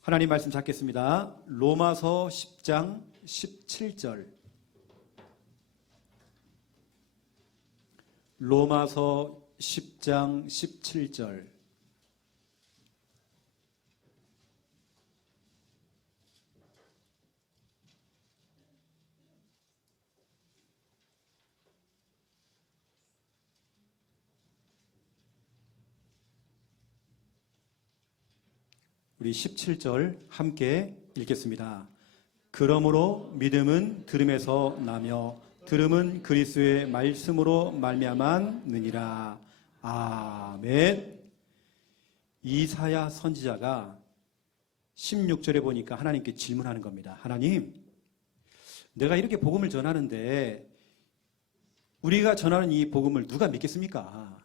하나님 말씀 찾겠습니다. 로마서 10장 17절. 로마서 10장 17절. 우리 17절 함께 읽겠습니다. 그러므로 믿음은 들음에서 나며 들음은 그리스도의 말씀으로 말미암았느니라. 아멘. 이사야 선지자가 16절에 보니까 하나님께 질문하는 겁니다. 하나님, 내가 이렇게 복음을 전하는데 우리가 전하는 이 복음을 누가 믿겠습니까?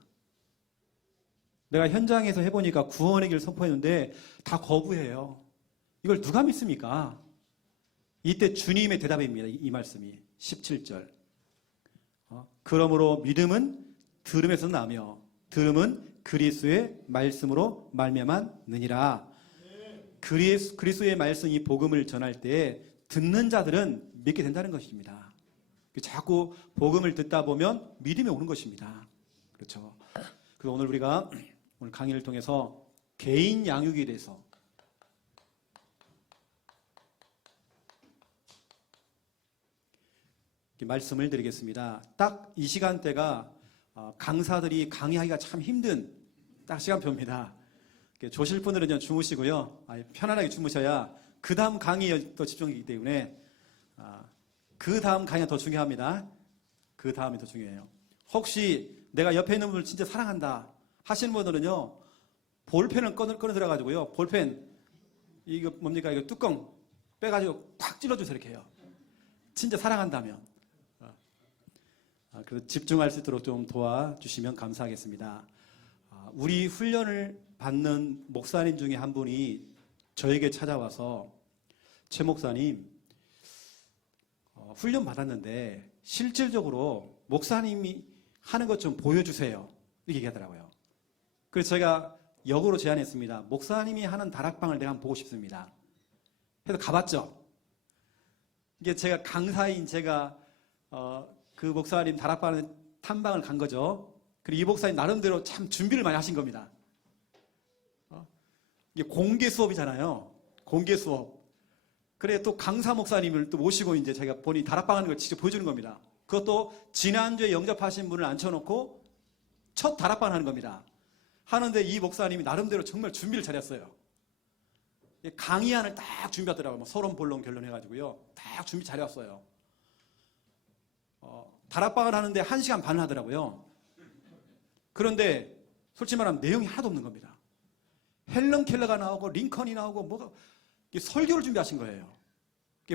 내가 현장에서 해보니까 구원의 길을 선포했는데 다 거부해요. 이걸 누가 믿습니까? 이때 주님의 대답입니다. 이 말씀이 17절. 그러므로 믿음은 들음에서 나며 들음은 그리스도의 말씀으로 말미암았느니라. 그리스도의 말씀, 이 복음을 전할 때 듣는 자들은 믿게 된다는 것입니다. 자꾸 복음을 듣다 보면 믿음이 오는 것입니다. 그렇죠. 그래서 오늘 우리가 오늘 강의를 통해서 개인 양육에 대해서 말씀을 드리겠습니다. 딱 이 시간대가 강사들이 강의하기가 참 힘든 딱 시간표입니다. 조실 분들은 주무시고요. 편안하게 주무셔야 그 다음 강의에 또 집중이기 때문에 그 다음 강의가 더 중요합니다. 그 다음이 더 중요해요. 혹시 내가 옆에 있는 분을 진짜 사랑한다 하시는 분들은요, 볼펜을 꺼내 들어가지고요, 볼펜, 이거 뭡니까? 이거 뚜껑 빼가지고 팍 찔러주세요. 이렇게 해요. 진짜 사랑한다면. 그래서 집중할 수 있도록 좀 도와주시면 감사하겠습니다. 우리 훈련을 받는 목사님 중에 한 분이 저에게 찾아와서, 최 목사님, 훈련 받았는데 실질적으로 목사님이 하는 것 좀 보여주세요. 이렇게 얘기하더라고요. 그래서 제가 역으로 제안했습니다. 목사님이 하는 다락방을 내가 한번 보고 싶습니다. 그래서 가봤죠. 이게 제가 강사인 제가 그 목사님 다락방 탐방을 간 거죠. 그리고 이 목사님 나름대로 참 준비를 많이 하신 겁니다. 이게 공개 수업이잖아요. 공개 수업. 그래 또 강사 목사님을 또 모시고 이제 제가 본인이 다락방 하는 걸 직접 보여주는 겁니다. 그것도 지난주에 영접하신 분을 앉혀놓고 첫 다락방 하는 겁니다. 하는데 이 목사님이 나름대로 정말 준비를 잘했어요. 강의안을 딱 준비하더라고요. 서론, 본론, 결론 해가지고요. 딱 준비 잘해왔어요. 다락방을 하는데 1시간 반을 하더라고요. 그런데 솔직히 말하면 내용이 하나도 없는 겁니다. 헬런 켈러가 나오고 링컨이 나오고 뭐가 설교를 준비하신 거예요.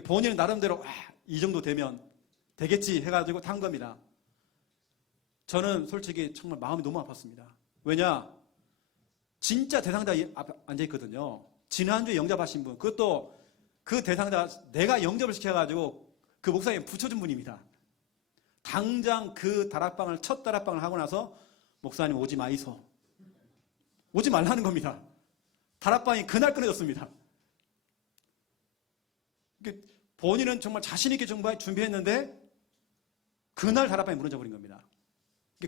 본인은 나름대로 이 정도 되면 되겠지 해가지고 탄 겁니다. 저는 솔직히 정말 마음이 너무 아팠습니다. 왜냐? 진짜 대상자에 앉아있거든요. 지난주에 영접하신 분, 그것도 그 대상자 내가 영접을 시켜가지고 그 목사님 붙여준 분입니다. 당장 그 다락방을, 첫 다락방을 하고 나서 목사님 오지 마이소. 오지 말라는 겁니다. 다락방이 그날 끊어졌습니다. 본인은 정말 자신있게 준비했는데 그날 다락방이 무너져 버린 겁니다.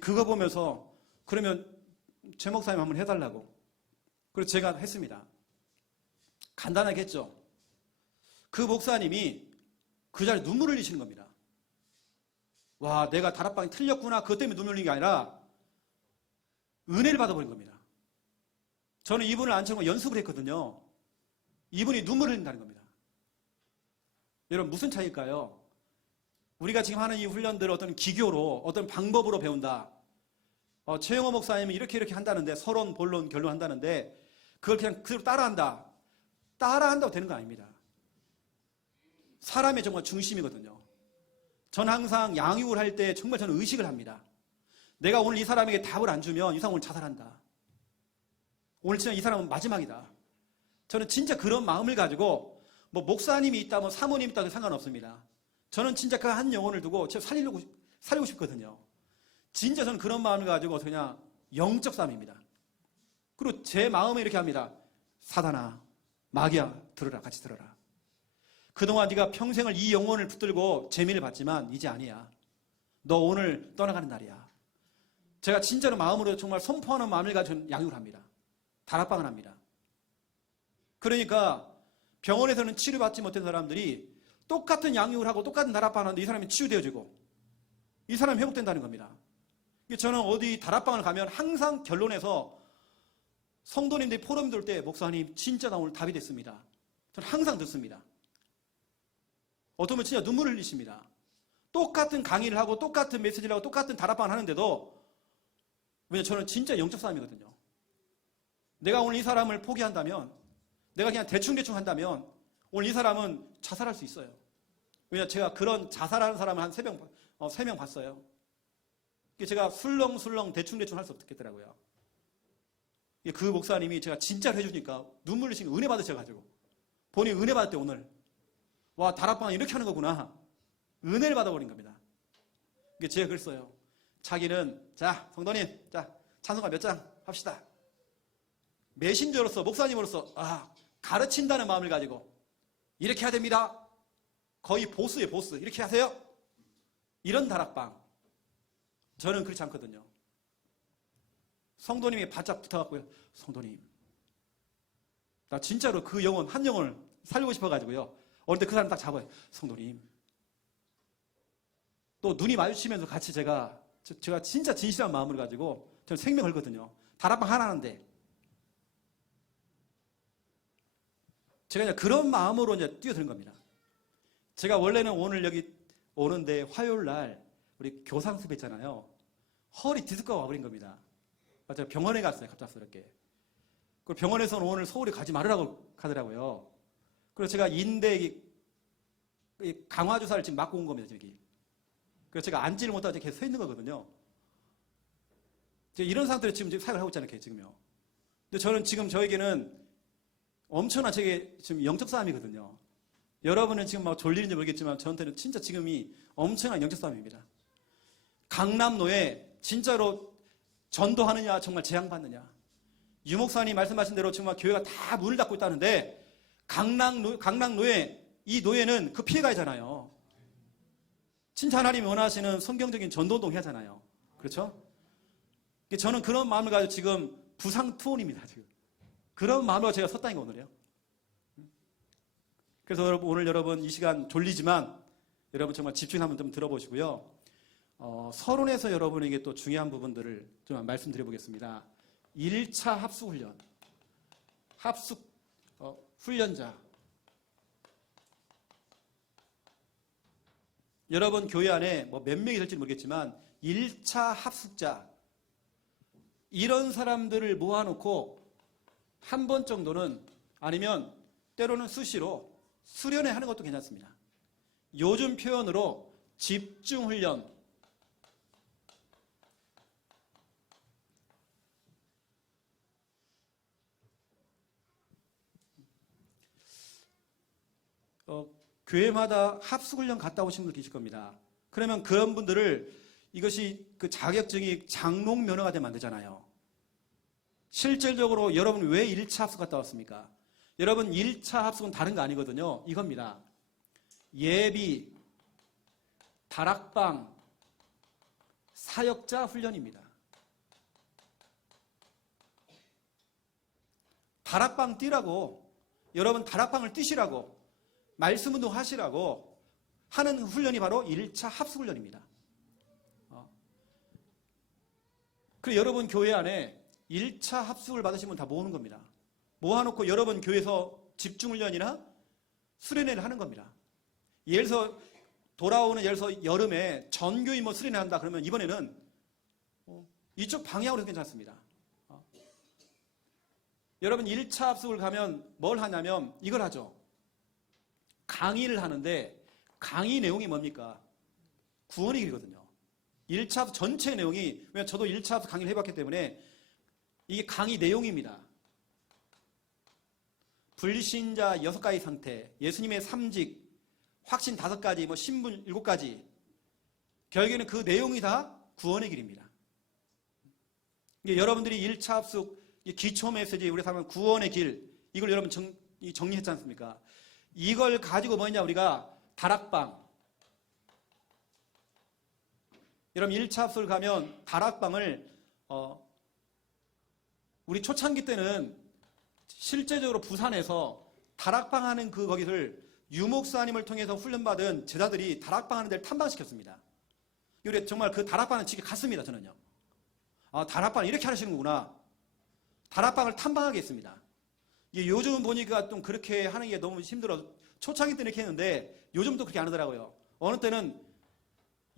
그거 보면서 그러면 최 목사님 한번 해달라고. 그래서 제가 했습니다. 간단하게 했죠. 그 목사님이 그 자리에 눈물을 흘리시는 겁니다. 와, 내가 다락방이 틀렸구나. 그것 때문에 눈물 흘린 게 아니라 은혜를 받아버린 겁니다. 저는 이분을 앉혀놓고 연습을 했거든요. 이분이 눈물을 흘린다는 겁니다. 여러분 무슨 차이일까요? 우리가 지금 하는 이 훈련들을 어떤 기교로, 어떤 방법으로 배운다. 최영호 목사님이 이렇게 한다는데, 서론, 본론, 결론 한다는데 그걸 그냥 그대로 따라한다. 따라한다고 되는 거 아닙니다. 사람의 정말 중심이거든요. 전 항상 양육을 할 때 정말 저는 의식을 합니다. 내가 오늘 이 사람에게 답을 안 주면 이 사람 오늘 자살한다. 오늘 진짜 이 사람은 마지막이다. 저는 진짜 그런 마음을 가지고 뭐 목사님이 있다, 뭐 사모님이 있다도 상관없습니다. 저는 진짜 그 한 영혼을 두고 제가 살리고 싶거든요. 진짜 저는 그런 마음을 가지고 그냥 영적 싸움입니다. 그리고 제 마음에 이렇게 합니다. 사단아, 마귀야, 들어라. 같이 들어라. 그동안 네가 평생을 이 영혼을 붙들고 재미를 봤지만 이제 아니야. 너 오늘 떠나가는 날이야. 제가 진짜로 마음으로 정말 선포하는 마음을 가지고 양육을 합니다. 다락방을 합니다. 그러니까 병원에서는 치료받지 못한 사람들이 똑같은 양육을 하고 똑같은 다락방을 하는데 이 사람이 치유되어지고 이 사람이 회복된다는 겁니다. 저는 어디 다락방을 가면 항상 결론에서 성도님들이 포럼 돌 때 목사님 진짜 나 오늘 답이 됐습니다. 저는 항상 듣습니다. 어떤 분 진짜 눈물을 흘리십니다. 똑같은 강의를 하고 똑같은 메시지를 하고 똑같은 다락방을 하는데도 왜냐면 저는 진짜 영적 싸움이거든요. 내가 오늘 이 사람을 포기한다면 내가 그냥 대충 한다면 오늘 이 사람은 자살할 수 있어요. 왜냐면 제가 그런 자살하는 사람을 한 3명 봤어요. 제가 술렁술렁 대충 할 수 없겠더라고요. 그 목사님이 제가 진짜로 해주니까 눈물 흘리신 거 은혜 받으셔가지고 본인이 은혜 받을 때 오늘 와 다락방 이렇게 하는 거구나 은혜를 받아버린 겁니다. 제가 그랬어요. 자기는 자 성도님 자 찬송가 몇 장 합시다. 메신저로서 목사님으로서 가르친다는 마음을 가지고 이렇게 해야 됩니다. 거의 보스예요 보스. 이렇게 하세요. 이런 다락방 저는 그렇지 않거든요. 성도님이 바짝 붙어갖고요. 성도님 나 진짜로 그 영혼 한 영혼을 살리고 싶어가지고요. 어느 때 그 사람 딱 잡아요. 성도님 또 눈이 마주치면서 같이 제가 진짜 진실한 마음을 가지고 저는 생명 걸거든요. 다락방 하나 하는데 제가 그냥 그런 마음으로 이제 뛰어드는 겁니다. 제가 원래는 오늘 여기 오는데 화요일 날 우리 교상수배 했잖아요. 허리 디스크가 와버린 겁니다. 제가 병원에 갔어요. 갑작스럽게. 그리고 병원에서는 오늘 서울에 가지 말으라고 하더라고요. 그래서 제가 인대 강화 주사를 지금 맞고 온 겁니다. 저기. 그래서 제가 앉지를 못하고 계속 서 있는 거거든요. 이런 상태로 지금 사역을 하고 있잖아요. 지금요. 근데 저는 지금 저에게는 엄청난 제게 지금 영적 싸움이거든요. 여러분은 지금 막 졸리는지 모르겠지만 저한테는 진짜 지금이 엄청난 영적 싸움입니다. 강남로에 진짜로 전도하느냐 정말 재앙받느냐. 유 목사님 말씀하신 대로 정말 교회가 다 문을 닫고 있다는데 강남로에 이 노예는 그 피해가잖아요. 진짜 하나님이 원하시는 성경적인 전도운동 해야 하잖아요. 그렇죠? 저는 그런 마음을 가지고 지금 부상 투혼입니다. 지금 그런 마음으로 제가 섰다는 거 오늘이에요. 그래서 오늘 여러분 이 시간 졸리지만 여러분 정말 집중 한번 좀 들어보시고요. 서론에서 여러분에게 또 중요한 부분들을 좀 말씀드려 보겠습니다. 1차 합숙훈련. 훈련자. 여러분 교회 안에 몇 명이 될지 모르겠지만 1차 합숙자. 이런 사람들을 모아놓고 한 번 정도는 아니면 때로는 수시로 수련회 하는 것도 괜찮습니다. 요즘 표현으로 집중훈련. 교회마다 합숙훈련 갔다 오신 분들 계실 겁니다. 그러면 그런 분들을 이것이 그 자격증이 장롱 면허가 되면 안 되잖아요. 실질적으로 여러분 왜 1차 합숙 갔다 왔습니까? 여러분 1차 합숙은 다른 거 아니거든요. 이겁니다. 예비, 다락방, 사역자 훈련입니다. 다락방 뛰라고, 여러분 다락방을 뛰시라고, 말씀 운동 하시라고 하는 훈련이 바로 1차 합숙 훈련입니다. 그리고 여러분 교회 안에 1차 합숙을 받으시면 다 모으는 겁니다. 모아놓고 여러분 교회에서 집중훈련이나 수련회를 하는 겁니다. 예를 들어서 돌아오는 예를 들어서 여름에 전교인 수련회 한다 그러면 이번에는 이쪽 방향으로 해도 괜찮습니다. 여러분 1차 합숙을 가면 뭘 하냐면 이걸 하죠. 강의를 하는데 강의 내용이 뭡니까? 구원의 길이거든요. 1차 합숙 전체 내용이, 왜냐면 저도 1차 합숙 강의를 해봤기 때문에 이게 강의 내용입니다. 불신자 6가지 상태, 예수님의 3직, 확신 5가지, 신분 7가지. 결국에는 그 내용이 다 구원의 길입니다. 여러분들이 1차 합숙, 기초 메시지, 우리 사람은 구원의 길, 이걸 여러분 정리했지 않습니까? 이걸 가지고 뭐냐, 우리가 다락방. 여러분 1차 합숙을 가면 다락방을 우리 초창기 때는 실제적으로 부산에서 다락방 하는 거기를 유목사님을 통해서 훈련받은 제자들이 다락방 하는 데를 탐방시켰습니다. 우리 정말 그 다락방은 집에 갔습니다, 저는요. 아, 다락방을 이렇게 하시는 거구나. 다락방을 탐방하게 했습니다. 요즘 보니까 좀 그렇게 하는 게 너무 힘들어. 초창기 때는 이렇게 했는데 요즘도 그렇게 안 하더라고요. 어느 때는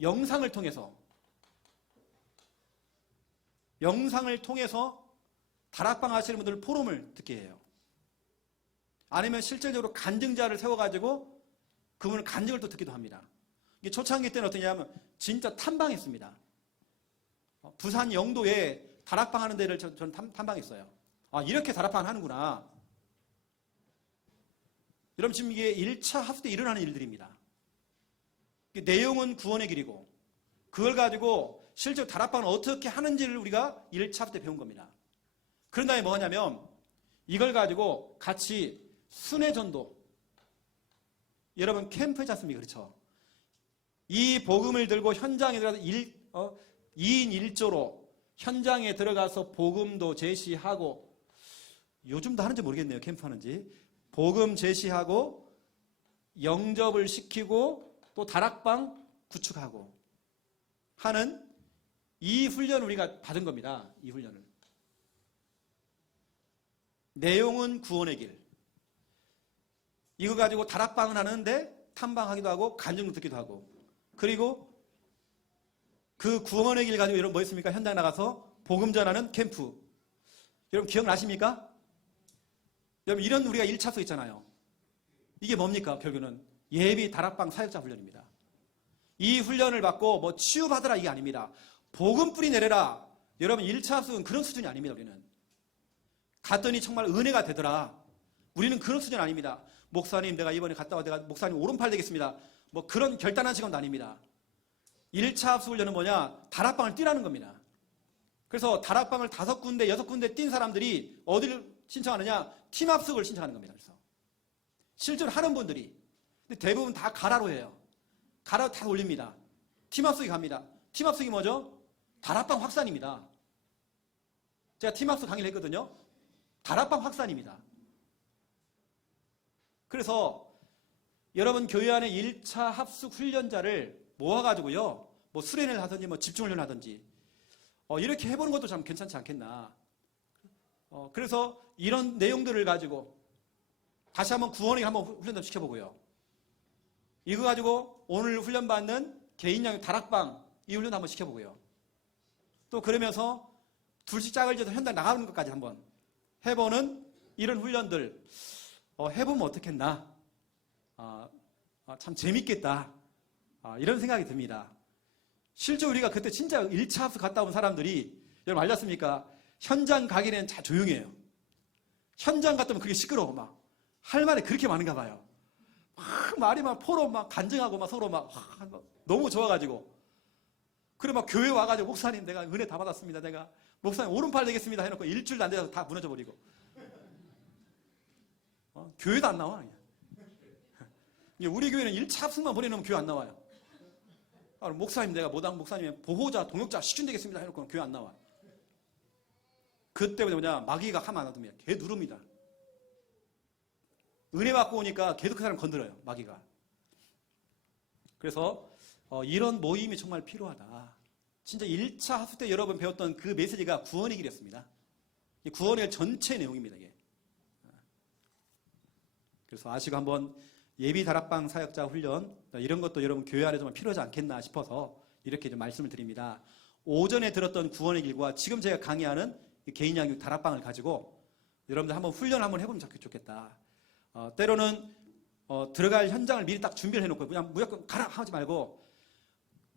영상을 통해서 다락방 하시는 분들 포럼을 듣게 해요. 아니면 실질적으로 간증자를 세워가지고 그분을 간증을 또 듣기도 합니다. 이게 초창기 때는 어떠냐면 진짜 탐방했습니다. 부산 영도에 다락방 하는 데를 전 탐방했어요. 아, 이렇게 다락방 하는구나. 여러분 지금 이게 1차 합숙 때 일어나는 일들입니다. 내용은 구원의 길이고 그걸 가지고 실제로 다락방을 어떻게 하는지를 우리가 1차 합숙 때 배운 겁니다. 그런 다음에 뭐 하냐면 이걸 가지고 같이 순회전도. 여러분 캠프지 않습니까? 그렇죠? 이 복음을 들고 현장에 들어가서 2인 1조로 현장에 들어가서 복음도 제시하고, 요즘도 하는지 모르겠네요. 캠프 하는지. 복음 제시하고 영접을 시키고 또 다락방 구축하고 하는 이 훈련을 우리가 받은 겁니다. 이 훈련을. 내용은 구원의 길. 이거 가지고 다락방을 하는데 탐방하기도 하고 간증도 듣기도 하고, 그리고 그 구원의 길 가지고 여러분 뭐 했습니까? 현장 나가서 복음 전하는 캠프. 여러분 기억나십니까? 여러분 이런 우리가 1차수 있잖아요. 이게 뭡니까? 결국은 예비 다락방 사역자 훈련입니다. 이 훈련을 받고 뭐 치유받으라 이게 아닙니다. 복음 뿌리 내려라. 여러분 1차 합숙은 그런 수준이 아닙니다. 우리는 갔더니 정말 은혜가 되더라. 우리는 그런 수준 아닙니다. 목사님 내가 이번에 갔다 와 내가 목사님 오른팔 되겠습니다. 뭐 그런 결단한 시간도 아닙니다. 1차 합숙 훈련은 뭐냐? 다락방을 뛰라는 겁니다. 그래서 다락방을 5군데 6군데 뛴 사람들이 어디를 신청하느냐? 팀 합숙을 신청하는 겁니다. 그래서 실제로 하는 분들이, 근데 대부분 다 가라로 해요. 가라 다 올립니다. 팀 합숙이 갑니다. 팀 합숙이 뭐죠? 다락방 확산입니다. 제가 팀 합숙 강의를 했거든요. 다락방 확산입니다. 그래서 여러분 교회 안에 1차 합숙 훈련자를 모아가지고요, 뭐 수련을 하든지 뭐 집중훈련을 하든지 이렇게 해보는 것도 참 괜찮지 않겠나. 그래서 이런 내용들을 가지고 다시 한번 구원에 한번 훈련 좀 시켜보고요. 이거 가지고 오늘 훈련받는 개인 양육 다락방 이 훈련 한번 시켜보고요. 또 그러면서 둘씩 짝을 지어서 현장 나가는 것까지 한번 해보는 이런 훈련들 해보면 어떻겠나. 참 재밌겠다. 이런 생각이 듭니다. 실제 우리가 그때 진짜 1차 합숙 갔다 온 사람들이 여러분 알렸습니까? 현장 가기는 다 조용해요. 현장 갔다 오면 그게 시끄러워. 막 할 말이 그렇게 많은가 봐요. 막 말이 막 포럼 막 간증하고 막 서로 막 너무 좋아가지고, 그래 막 교회 와가지고 목사님 내가 은혜 다 받았습니다. 내가 목사님 오른팔 되겠습니다 해놓고 일주일도 안 돼서 다 무너져 버리고 교회도 안 나와. 우리 교회는 1차 합숙만 보내놓으면 교회 안 나와요. 목사님 내가 모당 목사님의 보호자 동역자 시킨 되겠습니다 해놓고 교회 안 나와. 그 때문에 뭐냐, 마귀가 하면 안 놔둡니다. 걔 누릅니다. 은혜 받고 오니까 계속 그 사람 건드려요, 마귀가. 그래서 이런 모임이 정말 필요하다. 진짜 1차 합숙 때 여러분 배웠던 그 메시지가 구원의 길이었습니다. 구원의 길 전체 내용입니다, 이게. 그래서 아시고 한번 예비 다락방 사역자 훈련 이런 것도 여러분 교회 안에 좀 필요하지 않겠나 싶어서 이렇게 좀 말씀을 드립니다. 오전에 들었던 구원의 길과 지금 제가 강의하는 개인 양육 다락방을 가지고 여러분들 한번 훈련 한번 해보면 좋겠다. 때로는 들어갈 현장을 미리 딱 준비를 해놓고 그냥 무조건 가라 하지 말고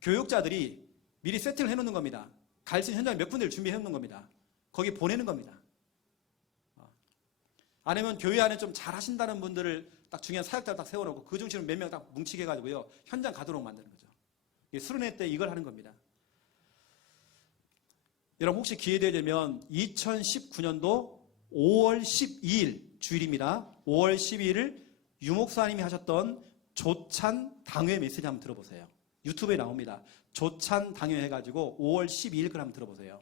교육자들이 미리 세팅을 해놓는 겁니다. 갈 수 있는 현장 몇 군데를 준비해놓는 겁니다. 거기 보내는 겁니다. 아니면 교회 안에 좀 잘하신다는 분들을 딱 중요한 사역자를 딱 세워놓고 그 중심으로 몇 명 딱 뭉치게 해가지고요, 현장 가도록 만드는 거죠. 수련회 때 이걸 하는 겁니다. 여러분 혹시 기회 되면 2019년도 5월 12일 주일입니다. 5월 12일 유목사님이 하셨던 조찬 당회 메시지 한번 들어보세요. 유튜브에 나옵니다. 조찬 당회 해가지고 5월 12일 걸 한번 들어보세요.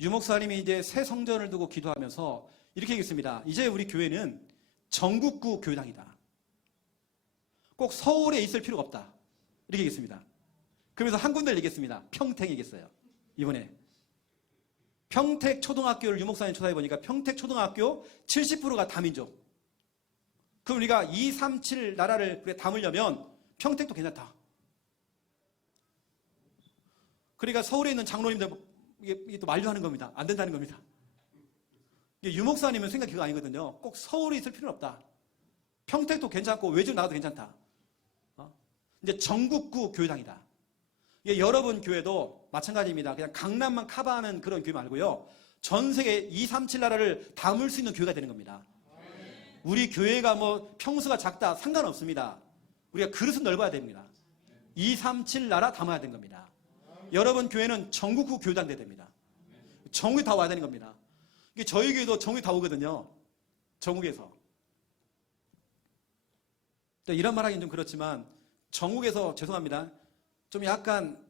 유목사님이 이제 새 성전을 두고 기도하면서 이렇게 얘기했습니다. 이제 우리 교회는 전국구 교회당이다. 꼭 서울에 있을 필요가 없다. 이렇게 얘기했습니다. 그러면서 한 군데를 얘기했습니다. 평택 얘기했어요. 이번에 평택 초등학교를 유목사님 조사해 보니까 평택 초등학교 70%가 다민족. 그럼 우리가 237 나라를 담으려면 평택도 괜찮다. 그러니까 서울에 있는 장로님들 이게 또 만류하는 겁니다. 안 된다는 겁니다. 유목사님은 생각이 그거 아니거든요. 꼭 서울에 있을 필요는 없다. 평택도 괜찮고 외주 나가도 괜찮다. 이제 전국구 교회당이다. 여러분 교회도 마찬가지입니다. 그냥 강남만 커버하는 그런 교회 말고요. 전 세계 237 나라를 담을 수 있는 교회가 되는 겁니다. 우리 교회가 뭐 평수가 작다 상관없습니다. 우리가 그릇은 넓어야 됩니다. 237 나라 담아야 되는 겁니다. 여러분 교회는 전국구 교회당 돼야 됩니다. 전국에 다 와야 되는 겁니다. 저희 교회도 전국에 다 오거든요. 전국에서. 이런 말하기는 좀 그렇지만 전국에서 죄송합니다. 좀 약간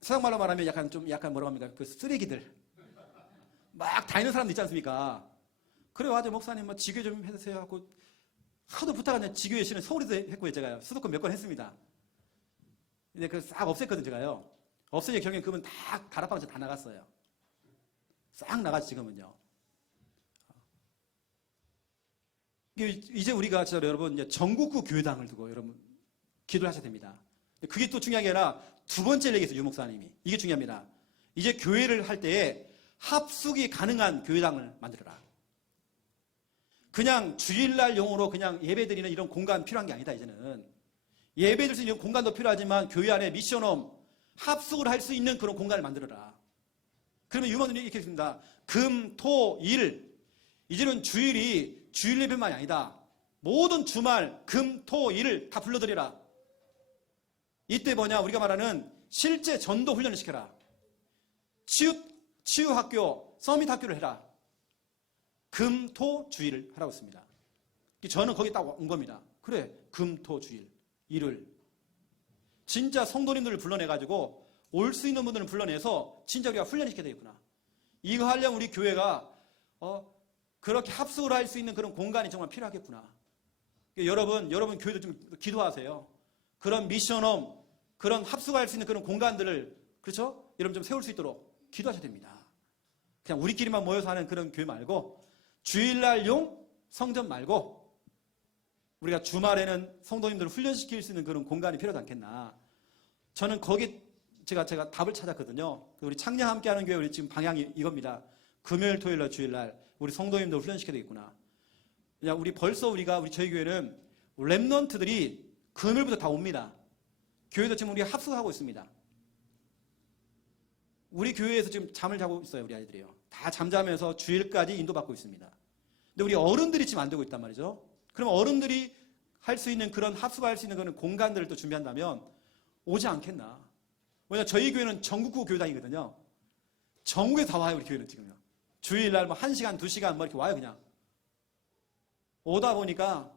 세상 말로 말하면 약간 뭐라고 합니까? 그 쓰레기들 막 다니는 사람들 있지 않습니까? 그래요, 아주 목사님 뭐 지교 좀 해주세요 하고 하도 부탁하는 지교회 씨는 서울에서 했고요. 제가요 수도권 몇 건 했습니다. 근데 그 싹 없앴거든 제가요. 없으니 결국엔 그분 다 다락방에서 다 나갔어요. 싹 나가지 지금은요. 이제 우리가 진짜 여러분 이제 전국구 교회당을 두고 여러분 기도를 하셔야 됩니다. 그게 또 중요한 게 아니라 두 번째 얘기했어요. 유목사님이. 이게 중요합니다. 이제 교회를 할 때에 합숙이 가능한 교회당을 만들어라. 그냥 주일날 용으로 그냥 예배드리는 이런 공간 필요한 게 아니다. 이제는 예배드릴 수 있는 공간도 필요하지만 교회 안에 미션홈 합숙을 할 수 있는 그런 공간을 만들어라. 그러면 유목사님이 이렇게 했습니다. 금, 토, 일. 이제는 주일이 주일 예배만이 아니다. 모든 주말 금, 토, 일을 다 불러드리라. 이때 뭐냐? 우리가 말하는 실제 전도 훈련을 시켜라. 치유학교, 서밋 학교를 해라. 금, 토, 주일을 하라고 했습니다. 저는 거기 딱 온 겁니다. 그래, 금, 토, 주일, 일을. 진짜 성도님들을 불러내가지고 올 수 있는 분들을 불러내서 진짜 우리가 훈련시켜야 되겠구나. 이거 하려면 우리 교회가 그렇게 합숙을 할 수 있는 그런 공간이 정말 필요하겠구나. 여러분 교회도 좀 기도하세요. 그런 미션홈, 그런 합숙할 수 있는 그런 공간들을, 그렇죠? 여러분 좀 세울 수 있도록 기도하셔야 됩니다. 그냥 우리끼리만 모여서 하는 그런 교회 말고, 주일날용 성전 말고, 우리가 주말에는 성도님들을 훈련시킬 수 있는 그런 공간이 필요하지 않겠나. 저는 거기 제가 답을 찾았거든요. 우리 창녕 함께하는 교회 우리 지금 방향이 이겁니다. 금요일, 토요일날, 주일날 우리 성도님들 훈련시켜야 되겠구나. 그냥 우리 저희 교회는 랩넌트들이 금요일부터 다 옵니다. 교회도 지금 우리가 합숙하고 있습니다. 우리 교회에서 지금 잠을 자고 있어요. 우리 아이들이요. 다 잠자면서 주일까지 인도받고 있습니다. 근데 우리 어른들이 지금 안 되고 있단 말이죠. 그럼 어른들이 할 수 있는 그런 합숙할 수 있는 그런 공간들을 또 준비한다면 오지 않겠나. 왜냐면 저희 교회는 전국구 교회당이거든요. 전국에 다 와요. 우리 교회는 지금요. 주일날 뭐 1시간, 2시간 뭐 이렇게 와요. 그냥. 오다 보니까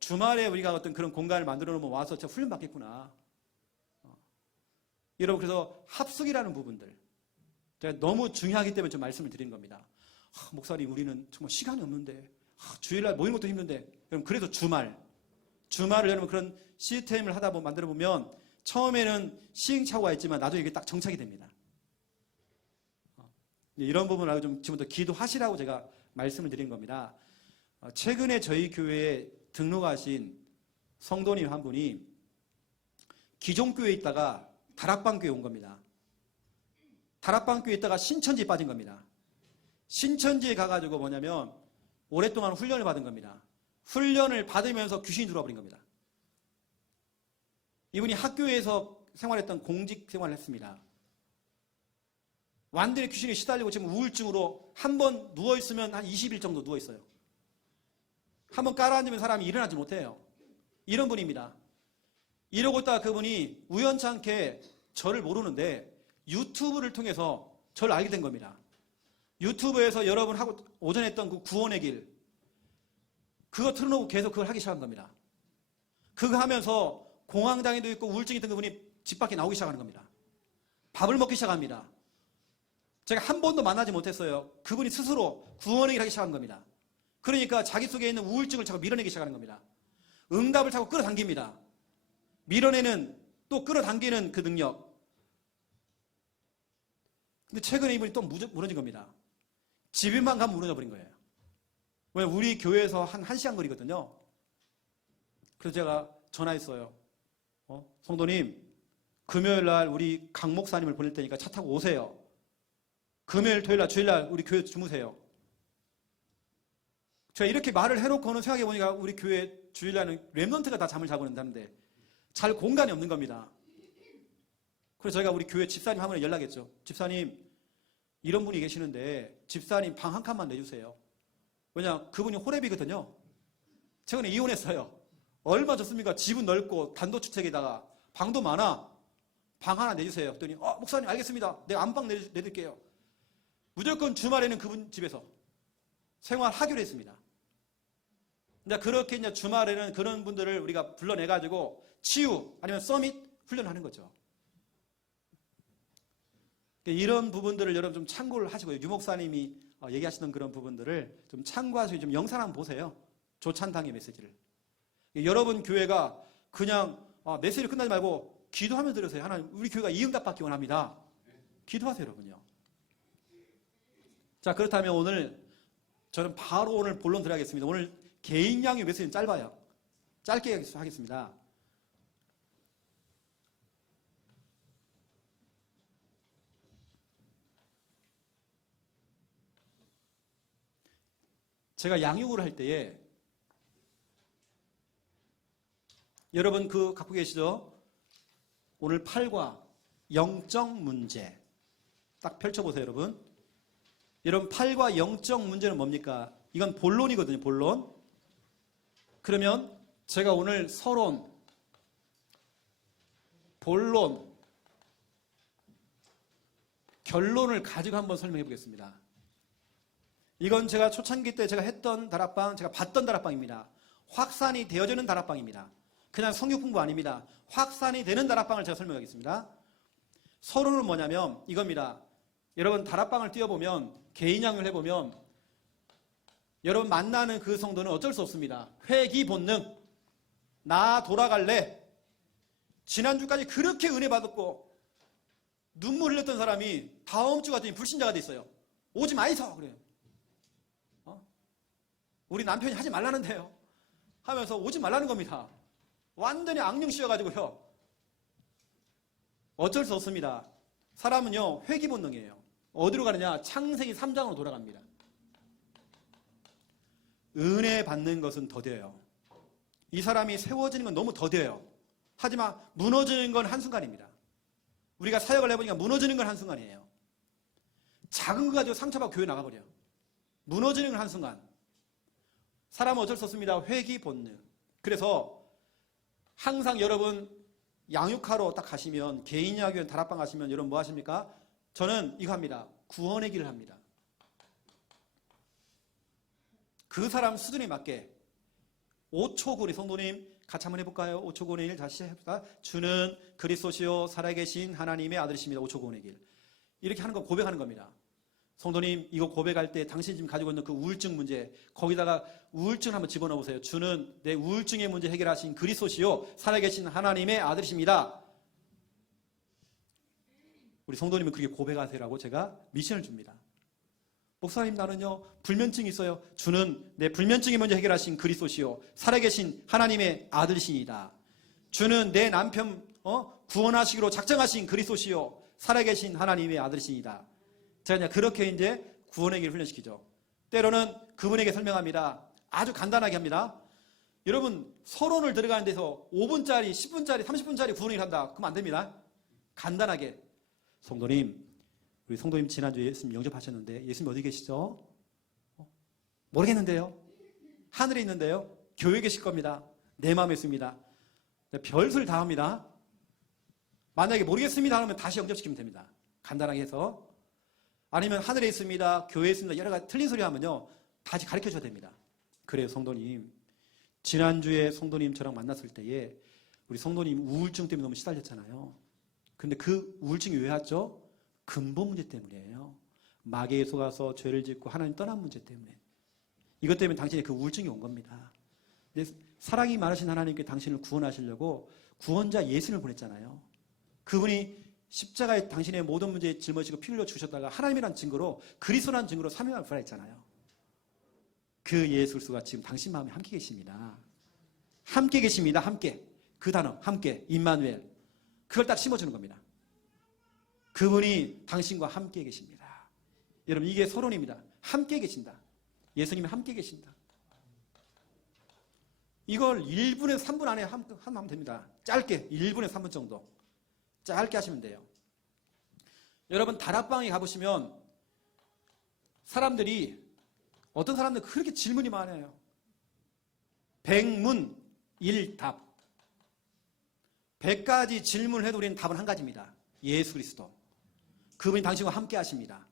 주말에 우리가 어떤 그런 공간을 만들어 놓으면 와서 진짜 훈련 받겠구나. 여러분, 그래서 합숙이라는 부분들 제가 너무 중요하기 때문에 좀 말씀을 드리는 겁니다. 목사님, 우리는 정말 시간이 없는데 주일날 모이는 것도 힘든데, 여러분, 그래서 주말을 여러분 그런 시스템을 하다 보면 만들어 보면 처음에는 시행착오가 있지만 나중에 이게 딱 정착이 됩니다. 이런 부분을 알고 좀 지금부터 기도하시라고 제가 말씀을 드린 겁니다. 최근에 저희 교회에 등록하신 성도님 한 분이 기존 교회에 있다가 다락방 교회에 온 겁니다. 다락방 교회에 있다가 신천지에 빠진 겁니다. 신천지에 가가지고 뭐냐면 오랫동안 훈련을 받은 겁니다. 훈련을 받으면서 귀신이 들어와 버린 겁니다. 이분이 학교에서 생활했던 공직 생활을 했습니다. 완전히 귀신이 시달리고 지금 우울증으로 한 번 누워있으면 한 20일 정도 누워있어요. 한 번 깔아앉으면 사람이 일어나지 못해요. 이런 분입니다. 이러고 있다가 그분이 우연찮게 저를 모르는데 유튜브를 통해서 저를 알게 된 겁니다. 유튜브에서 여러분 하고 오전에 했던 그 구원의 길, 그거 틀어놓고 계속 그걸 하기 시작한 겁니다. 그거 하면서 공황장애도 있고 우울증이 있던 그분이 집 밖에 나오기 시작하는 겁니다. 밥을 먹기 시작합니다. 제가 한 번도 만나지 못했어요. 그분이 스스로 구원의 길 하기 시작한 겁니다. 그러니까 자기 속에 있는 우울증을 자꾸 밀어내기 시작하는 겁니다. 응답을 자꾸 끌어당깁니다. 밀어내는, 또 끌어당기는 그 능력. 근데 최근에 이분이 또 무너진 겁니다. 집에만 가면 무너져 버린 거예요. 왜? 우리 교회에서 한 1시간 거리거든요. 그래서 제가 전화했어요. 성도님, 금요일 날 우리 강 목사님을 보낼 테니까 차 타고 오세요. 금요일, 토요일 날, 주일 날 우리 교회 주무세요. 제가 이렇게 말을 해놓고는 생각해 보니까 우리 교회 주일 날은 렘넌트가 다 잠을 자고 있는데 잘 공간이 없는 겁니다. 그래서 저희가 우리 교회 집사님 한 번에 연락했죠. 집사님, 이런 분이 계시는데 집사님 방 한 칸만 내주세요. 왜냐, 그분이 호랩이거든요. 최근에 이혼했어요. 얼마 좋습니까? 집은 넓고 단독주택에다가 방도 많아. 방 하나 내주세요. 그랬더니 목사님 알겠습니다. 내가 안방 내드릴게요. 무조건 주말에는 그분 집에서 생활하기로 했습니다. 이제 그렇게 이제 주말에는 그런 분들을 우리가 불러내가지고 치유 아니면 서밋 훈련하는 거죠. 이런 부분들을 여러분 좀 참고를 하시고요. 유 목사님이 얘기하시던 그런 부분들을 좀 참고하시고 좀 영상 한번 보세요. 조찬당의 메시지를. 여러분 교회가 그냥 메시지 끝나지 말고 기도하면서 들으세요. 하나님, 우리 교회가 이 응답 받기 원합니다. 기도하세요, 여러분요. 자, 그렇다면 오늘 저는 바로 오늘 본론 들어가겠습니다. 오늘 개인 양육 메시지는 짧아요. 짧게 하겠습니다. 제가 양육을 할 때에 여러분 그 갖고 계시죠? 오늘 8과 영적 문제 딱 펼쳐보세요, 여러분. 여러분 8과 영적 문제는 뭡니까? 이건 본론이거든요, 본론. 그러면 제가 오늘 서론, 본론, 결론을 가지고 한번 설명해 보겠습니다. 이건 제가 초창기 때 제가 했던 다락방, 제가 봤던 다락방입니다. 확산이 되어지는 다락방입니다. 그냥 성육풍부 아닙니다. 확산이 되는 다락방을 제가 설명하겠습니다. 서론은 뭐냐면 이겁니다. 여러분 다락방을 띄워보면, 개인 양육을 해보면 여러분 만나는 그 성도는 어쩔 수 없습니다. 회귀 본능, 나 돌아갈래. 지난주까지 그렇게 은혜 받았고 눈물 흘렸던 사람이 다음 주 같더니 불신자가 돼 있어요. 오지 마이소 그래요. 우리 남편이 하지 말라는데요 하면서 오지 말라는 겁니다. 완전히 악령 씌워가지고요. 어쩔 수 없습니다. 사람은요 회귀 본능이에요. 어디로 가느냐? 창세기 3장으로 돌아갑니다. 은혜 받는 것은 더뎌요. 이 사람이 세워지는 건 너무 더뎌요. 하지만 무너지는 건 한순간입니다. 우리가 사역을 해보니까 무너지는 건 한순간이에요. 작은 거 가지고 상처받고 교회 나가버려요. 무너지는 건 한순간. 사람은 어쩔 수 없습니다. 회귀 본능. 그래서 항상 여러분 양육하러 딱 가시면, 개인 양육원 다락방 가시면 여러분 뭐 하십니까? 저는 이거 합니다. 구원의 길을 합니다. 그 사람 수준에 맞게 5초 구원의, 성도님 같이 한번 해볼까요? 5초 구원의 길 다시 해볼까? 주는 그리스도시요 살아계신 하나님의 아들이십니다. 5초 구원의 길. 이렇게 하는 거 고백하는 겁니다. 성도님 이거 고백할 때 당신이 지금 가지고 있는 그 우울증 문제, 거기다가 우울증을 한번 집어넣어보세요. 주는 내 우울증의 문제 해결하신 그리스도시요 살아계신 하나님의 아들이십니다. 우리 성도님은 그렇게 고백하세요라고 제가 미션을 줍니다. 목사님 나는요 불면증이 있어요. 주는 내 불면증의 문제 해결하신 그리스도시요 살아계신 하나님의 아들이시니다. 주는 내 남편 구원하시기로 작정하신 그리스도시요 살아계신 하나님의 아들이시니다. 제가 그냥 그렇게 이제 구원의 길을 훈련시키죠. 때로는 그분에게 설명합니다. 아주 간단하게 합니다. 여러분 서론을 들어가는 데서 5분짜리, 10분짜리, 30분짜리 구원의 길 한다. 그러면 안 됩니다. 간단하게. 성도님, 우리 성도님 지난주에 예수님 영접하셨는데 예수님 어디 계시죠? 모르겠는데요. 하늘에 있는데요. 교회에 계실 겁니다. 내 마음에 있습니다. 별수를 다 합니다. 만약에 모르겠습니다 하면 다시 영접시키면 됩니다. 간단하게 해서. 아니면 하늘에 있습니다, 교회에 있습니다, 여러 가지 틀린 소리 하면요, 다시 가르쳐 줘야 됩니다. 그래요, 성도님. 지난주에 성도님 저랑 만났을 때에 우리 성도님 우울증 때문에 너무 시달렸잖아요. 근데 그 우울증이 왜 왔죠? 근본 문제 때문이에요. 마귀에 속아서 죄를 짓고 하나님 떠난 문제 때문에. 이것 때문에 당신의 그 우울증이 온 겁니다. 근데 사랑이 많으신 하나님께 당신을 구원하시려고 구원자 예수를 보냈잖아요. 그분이 십자가에 당신의 모든 문제에 짊어지고 피 흘려 주셨다가 하나님이란 증거로, 그리스도라는 증거로 3일 만에 부활했잖아요. 그 예수 그리스도가 지금 당신 마음에 함께 계십니다. 함께 계십니다. 함께. 그 단어 함께, 임마누엘. 그걸 딱 심어주는 겁니다. 그분이 당신과 함께 계십니다. 여러분, 이게 서론입니다. 함께 계신다. 예수님이 함께 계신다. 이걸 1분에서 3분 안에 하면 됩니다. 짧게 1분에서 3분 정도 짧게 하시면 돼요. 여러분, 다락방에 가보시면 사람들이, 어떤 사람들 그렇게 질문이 많아요. 백문 1답. 100가지 질문을 해도 우리는 답은 한 가지입니다. 예수 그리스도. 그분이 당신과 함께 하십니다.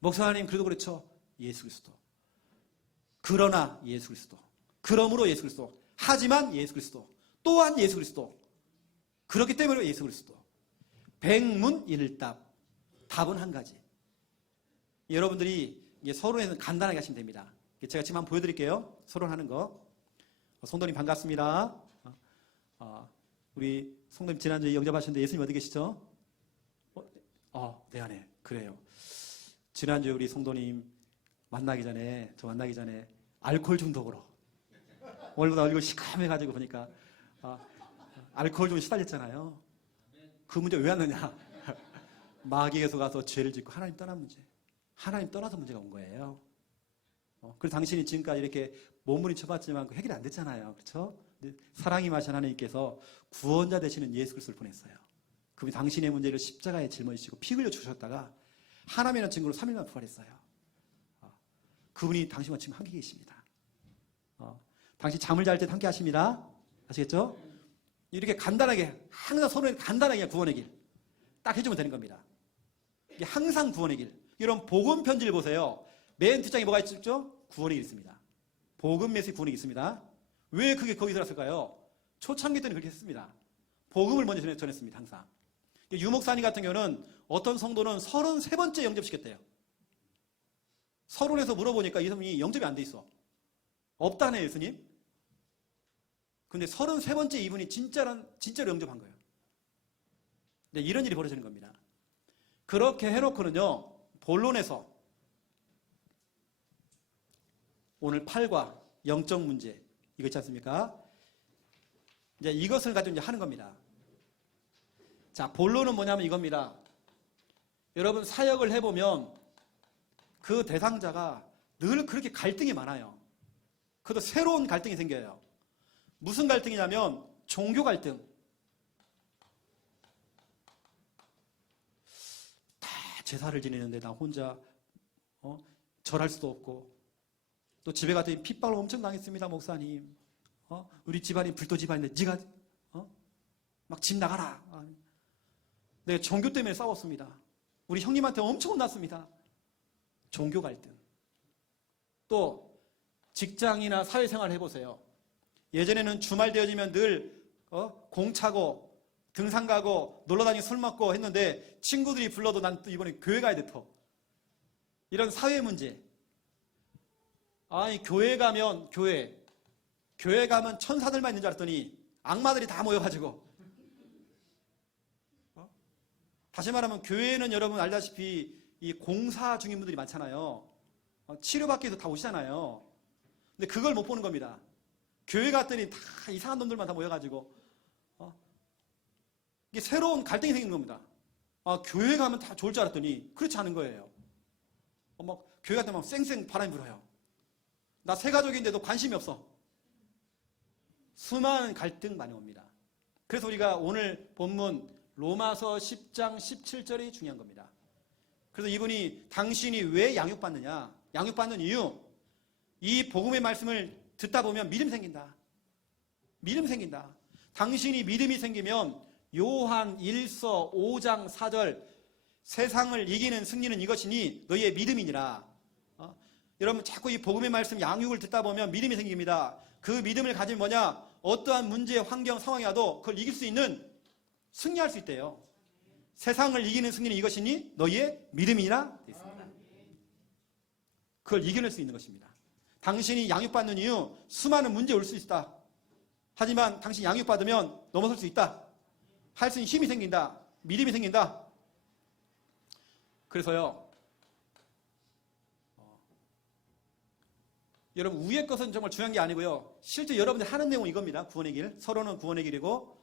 목사님 그래도 그렇죠. 예수 그리스도. 그러나 예수 그리스도. 그러므로 예수 그리스도. 하지만 예수 그리스도. 또한 예수 그리스도. 그렇기 때문에 예수 그리스도. 백문 1답. 답은 한 가지. 여러분들이 서론에서 간단하게 하시면 됩니다. 제가 지금 한번 보여드릴게요. 서론하는 거. 성도님 반갑습니다. 우리 성도님 지난주에 영접하셨는데 예수님 어디 계시죠? 내 안에. 그래요. 지난주에 우리 성도님 만나기 전에 알코올 중독으로, 오늘보다 얼굴 시커매가지고 보니까 알코올 중독에 시달렸잖아요. 그 문제 왜 왔느냐? 마귀에 속아서 죄를 짓고 하나님 떠난 문제. 하나님 떠나서 문제가 온 거예요. 그래서 당신이 지금까지 이렇게 몸부림쳐봤지만 해결이 안 됐잖아요. 그렇죠? 근데 사랑이 마신 하나님께서 구원자 되시는 예수 그리스도를 보냈어요. 그분이 당신의 문제를 십자가에 짊어지시고 피 흘려 주셨다가 하나님이라는 증거로 3일만 부활했어요. 그분이 당신과 지금 함께 계십니다. 당신 잠을 잘 때 함께 하십니다. 아시겠죠? 이렇게 간단하게, 항상 서로에 간단하게 구원의 길 딱 해주면 되는 겁니다. 이게 항상 구원의 길. 여러분, 복음 편지를 보세요. 맨 뒷장에 뭐가 있죠? 구원의 길이 있습니다. 복음 메시지 구원의 길이 있습니다. 왜 그게 거기 들었을까요? 초창기 때는 그렇게 했습니다. 복음을 먼저 전했습니다. 항상. 유목사님 같은 경우는 어떤 성도는 33번째 영접시켰대요. 서론에서 물어보니까 이 사람이 영접이 안 돼 있어. 없다네, 예수님. 근데 33번째 이분이 진짜로 영접한 거예요. 네, 이런 일이 벌어지는 겁니다. 그렇게 해놓고는요, 본론에서 오늘 8과 영적 문제, 이거 있지 않습니까? 이제 이것을 가지고 이제 하는 겁니다. 자, 본론은 뭐냐면 이겁니다. 여러분, 사역을 해보면 그 대상자가 늘 그렇게 갈등이 많아요. 그래도 새로운 갈등이 생겨요. 무슨 갈등이냐면 종교 갈등. 다 제사를 지내는데 나 혼자 절할 수도 없고, 또 집에 갔더니 핍박을 엄청 당했습니다, 목사님. 우리 집안이 불도 집안인데 네가 막 집 나가라. 내가 종교 때문에 싸웠습니다. 우리 형님한테 엄청 혼났습니다. 종교 갈등. 또 직장이나 사회생활 해보세요. 예전에는 주말 되어지면 늘 공차고 등산 가고 놀러다니고 술 먹고 했는데 친구들이 불러도 난 또 이번에 교회 가야 돼 더. 이런 사회 문제. 아니, 교회 가면 천사들만 있는 줄 알았더니 악마들이 다 모여가지고. 다시 말하면 교회는 여러분 알다시피 이 공사 중인 분들이 많잖아요. 치료받기 위해서 다 오시잖아요. 근데 그걸 못 보는 겁니다. 교회 갔더니 다 이상한 놈들만 다 모여가지고 이게 새로운 갈등이 생기는 겁니다. 교회 가면 다 좋을 줄 알았더니 그렇지 않은 거예요. 막 교회 갔더니 막 쌩쌩 바람이 불어요. 나 새 가족인데도 관심이 없어. 수많은 갈등 많이 옵니다. 그래서 우리가 오늘 본문 로마서 10장 17절이 중요한 겁니다. 그래서 이분이 당신이 왜 양육받느냐? 양육받는 이유. 이 복음의 말씀을 듣다 보면 믿음 생긴다. 믿음 생긴다. 당신이 믿음이 생기면 요한 1서 5장 4절 세상을 이기는 승리는 이것이니 너희의 믿음이니라. 여러분 자꾸 이 복음의 말씀 양육을 듣다 보면 믿음이 생깁니다. 그 믿음을 가지면 뭐냐? 어떠한 문제, 환경, 상황이 와도 그걸 이길 수 있는, 승리할 수 있대요. 세상을 이기는 승리는 이것이니 너희의 믿음이니라 되어 있습니다. 그걸 이겨낼 수 있는 것입니다. 당신이 양육받는 이유 수많은 문제 올 수 있다. 하지만 당신이 양육받으면 넘어설 수 있다. 할 수 있는 힘이 생긴다. 믿음이 생긴다. 그래서요, 여러분 위의 것은 정말 중요한 게 아니고요. 실제 여러분들이 하는 내용은 이겁니다. 구원의 길. 서로는 구원의 길이고,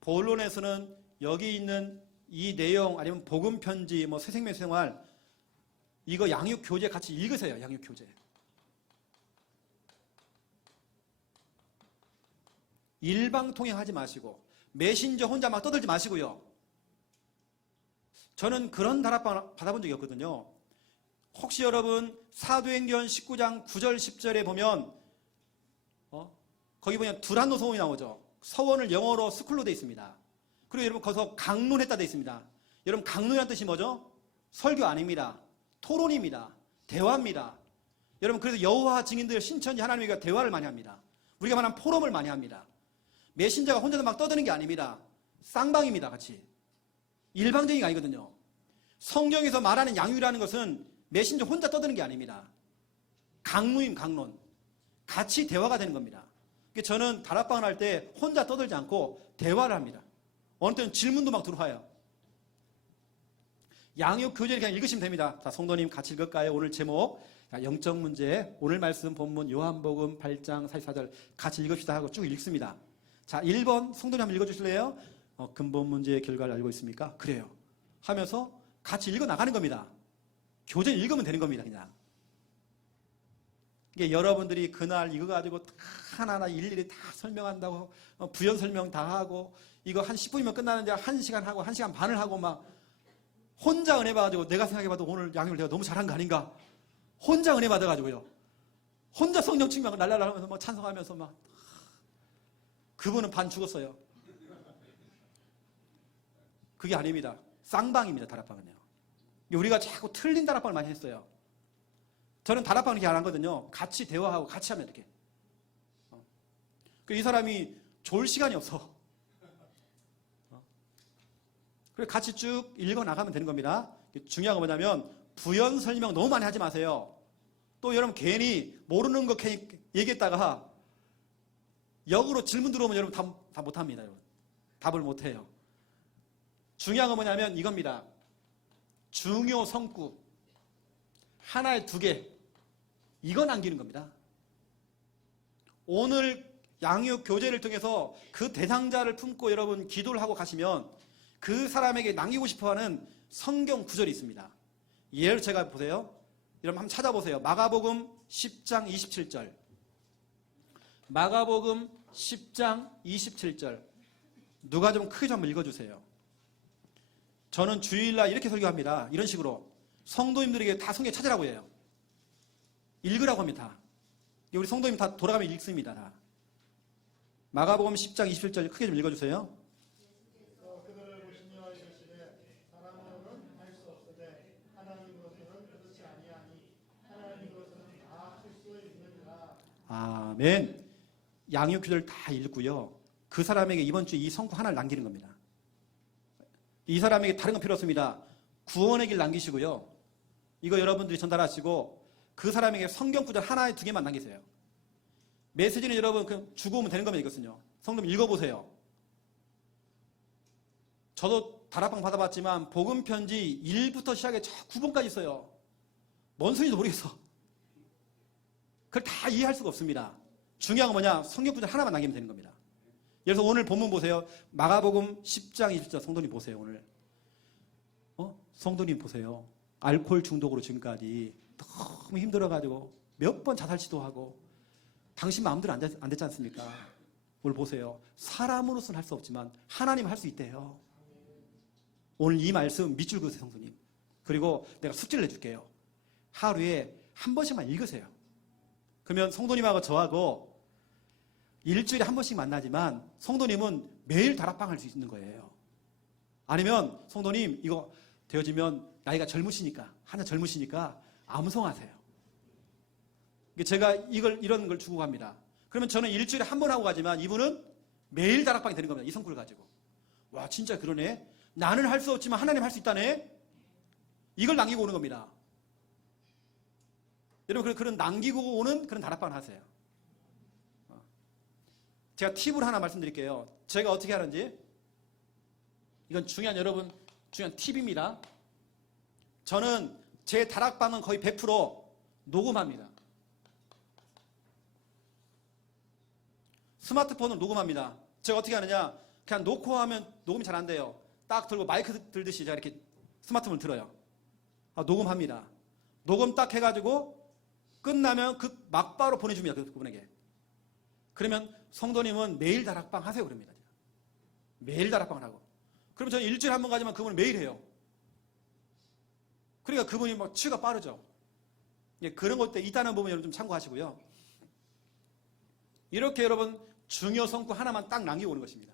본론에서는 여기 있는 이 내용 아니면 복음 편지, 뭐 새생명 생활, 이거 양육 교재 같이 읽으세요. 양육 교재. 일방통행하지 마시고 메신저 혼자 막 떠들지 마시고요. 저는 그런 다락방 받아본 적이 없거든요. 혹시 여러분 사도행전 19장 9절 10절에 보면 거기 보면 두란노 서원이 나오죠. 서원을 영어로 스쿨로 되어 있습니다. 그리고 여러분 거기서 강론했다 되어 있습니다. 여러분 강론이라는 뜻이 뭐죠? 설교 아닙니다. 토론입니다. 대화입니다. 여러분 그래서 여호와 증인들 신천지 하나님과 대화를 많이 합니다. 우리가 말하는 포럼을 많이 합니다. 메신저가 혼자서 막 떠드는 게 아닙니다. 쌍방입니다. 같이. 일방적인 게 아니거든요. 성경에서 말하는 양육이라는 것은 메신저 혼자 떠드는 게 아닙니다. 강론임 강론. 같이 대화가 되는 겁니다. 저는 다락방을 할 때 혼자 떠들지 않고 대화를 합니다. 어느 때는 질문도 막 들어와요. 양육 교재를 그냥 읽으시면 됩니다. 자, 성도님 같이 읽을까요? 오늘 제목 영적 문제, 오늘 말씀 본문 요한복음 8장 44절 같이 읽읍시다 하고 쭉 읽습니다. 자, 1번 성도님 한번 읽어주실래요? 근본 문제의 결과를 알고 있습니까? 그래요. 하면서 같이 읽어 나가는 겁니다. 교재 읽으면 되는 겁니다. 그냥. 이게 여러분들이 그날 이거 가지고 하나하나 일일이 다 설명한다고 부연 설명 다 하고 이거 한 10분이면 끝나는데 1시간 하고 1시간 반을 하고 막 혼자 은혜 받아가지고 내가 생각해봐도 오늘 양육을 내가 너무 잘한 거 아닌가? 혼자 은혜 받아가지고요. 혼자 성령 측면 날라라 하면서 막 찬송하면서 막 그분은 반 죽었어요. 그게 아닙니다. 쌍방입니다. 다락방은요. 우리가 자꾸 틀린 다락방을 많이 했어요. 저는 다락방을 이렇게 안 하거든요. 같이 대화하고 같이 하면 이렇게. 이 사람이 졸 시간이 없어. 그래서 같이 쭉 읽어 나가면 되는 겁니다. 중요한 건 뭐냐면 부연 설명 너무 많이 하지 마세요. 또 여러분 괜히 모르는 거 괜히 얘기했다가 역으로 질문 들어오면 여러분 다 못합니다. 여러분. 답을 못해요. 중요한 건 뭐냐면 이겁니다. 중요 성구 하나에 2개 이거 남기는 겁니다. 오늘 양육 교재를 통해서 그 대상자를 품고 여러분 기도를 하고 가시면 그 사람에게 남기고 싶어하는 성경 구절이 있습니다. 예를 제가 보세요. 여러분 한번 찾아보세요. 마가복음 10장 27절. 마가복음 10장 27절. 누가 좀 크게 좀 한번 읽어주세요. 저는 주일날 이렇게 설교합니다. 이런 식으로 성도님들에게 다 성경 찾으라고 해요. 읽으라고 합니다. 우리 성도님 다 돌아가면 읽습니다. 다. 마가복음 10장 27절 크게 좀 읽어주세요. 그들을 보시며 이르시되 사람으로는 할 수 없으되 하나님으로서는 그렇지 아니하니 하나님으로서는 다 할 수 있느니라. 아멘. 양육 교재를 다 읽고요. 그 사람에게 이번 주에 이 성구 하나를 남기는 겁니다. 이 사람에게 다른 건 필요 없습니다. 구원의 길 남기시고요. 이거 여러분들이 전달하시고 그 사람에게 성경 구절 하나에 2개만 남기세요. 메시지는 여러분 그냥 주고 오면 되는 겁니다. 이것은요. 성도님 읽어보세요. 저도 다락방 받아봤지만 복음 편지 1부터 시작해 9번까지 있어요. 뭔 소리인지 모르겠어. 그걸 다 이해할 수가 없습니다. 중요한 건 뭐냐? 성경 구절 하나만 남기면 되는 겁니다. 그래서 오늘 본문 보세요. 마가복음 10장 20절 성도님 보세요. 오늘 성도님 보세요. 알코올 중독으로 지금까지 너무 힘들어가지고 몇 번 자살 시도하고 당신 마음대로 안 됐지 않습니까? 오늘 보세요. 사람으로서는 할 수 없지만 하나님 할 수 있대요. 오늘 이 말씀 밑줄 그으세요. 성도님. 그리고 내가 숙제를 내줄게요. 하루에 한 번씩만 읽으세요. 그러면 성도님하고 저하고 일주일에 한 번씩 만나지만 성도님은 매일 다락방 할 수 있는 거예요. 아니면 성도님 이거 되어지면 나이가 젊으시니까, 한참 젊으시니까 암송하세요. 제가 이런 걸 주고 갑니다. 그러면 저는 일주일에 한 번 하고 가지만 이분은 매일 다락방이 되는 겁니다. 이 성구를 가지고. 와, 진짜 그러네. 나는 할 수 없지만 하나님 할 수 있다네. 이걸 남기고 오는 겁니다. 여러분, 그런 남기고 오는 그런 다락방을 하세요. 제가 팁을 하나 말씀드릴게요. 제가 어떻게 하는지. 이건 여러분, 중요한 팁입니다. 저는 제 다락방은 거의 100% 녹음합니다. 스마트폰으로 녹음합니다. 제가 어떻게 하느냐. 그냥 놓고 하면 녹음이 잘 안 돼요. 딱 들고 마이크 들듯이 제가 이렇게 스마트폰을 들어요. 녹음합니다. 녹음 딱 해가지고 끝나면 그 막바로 보내줍니다. 그분에게. 그러면 성도님은 매일 다락방 하세요. 그럽니다. 매일 다락방을 하고. 그러면 저는 일주일에 한 번 가지만 그분은 매일 해요. 그러니까 그분이 막 치유가 빠르죠. 그런 것들 있다는 부분 여러분 좀 참고하시고요. 이렇게 여러분 중요 성구 하나만 딱 남기고 오는 것입니다.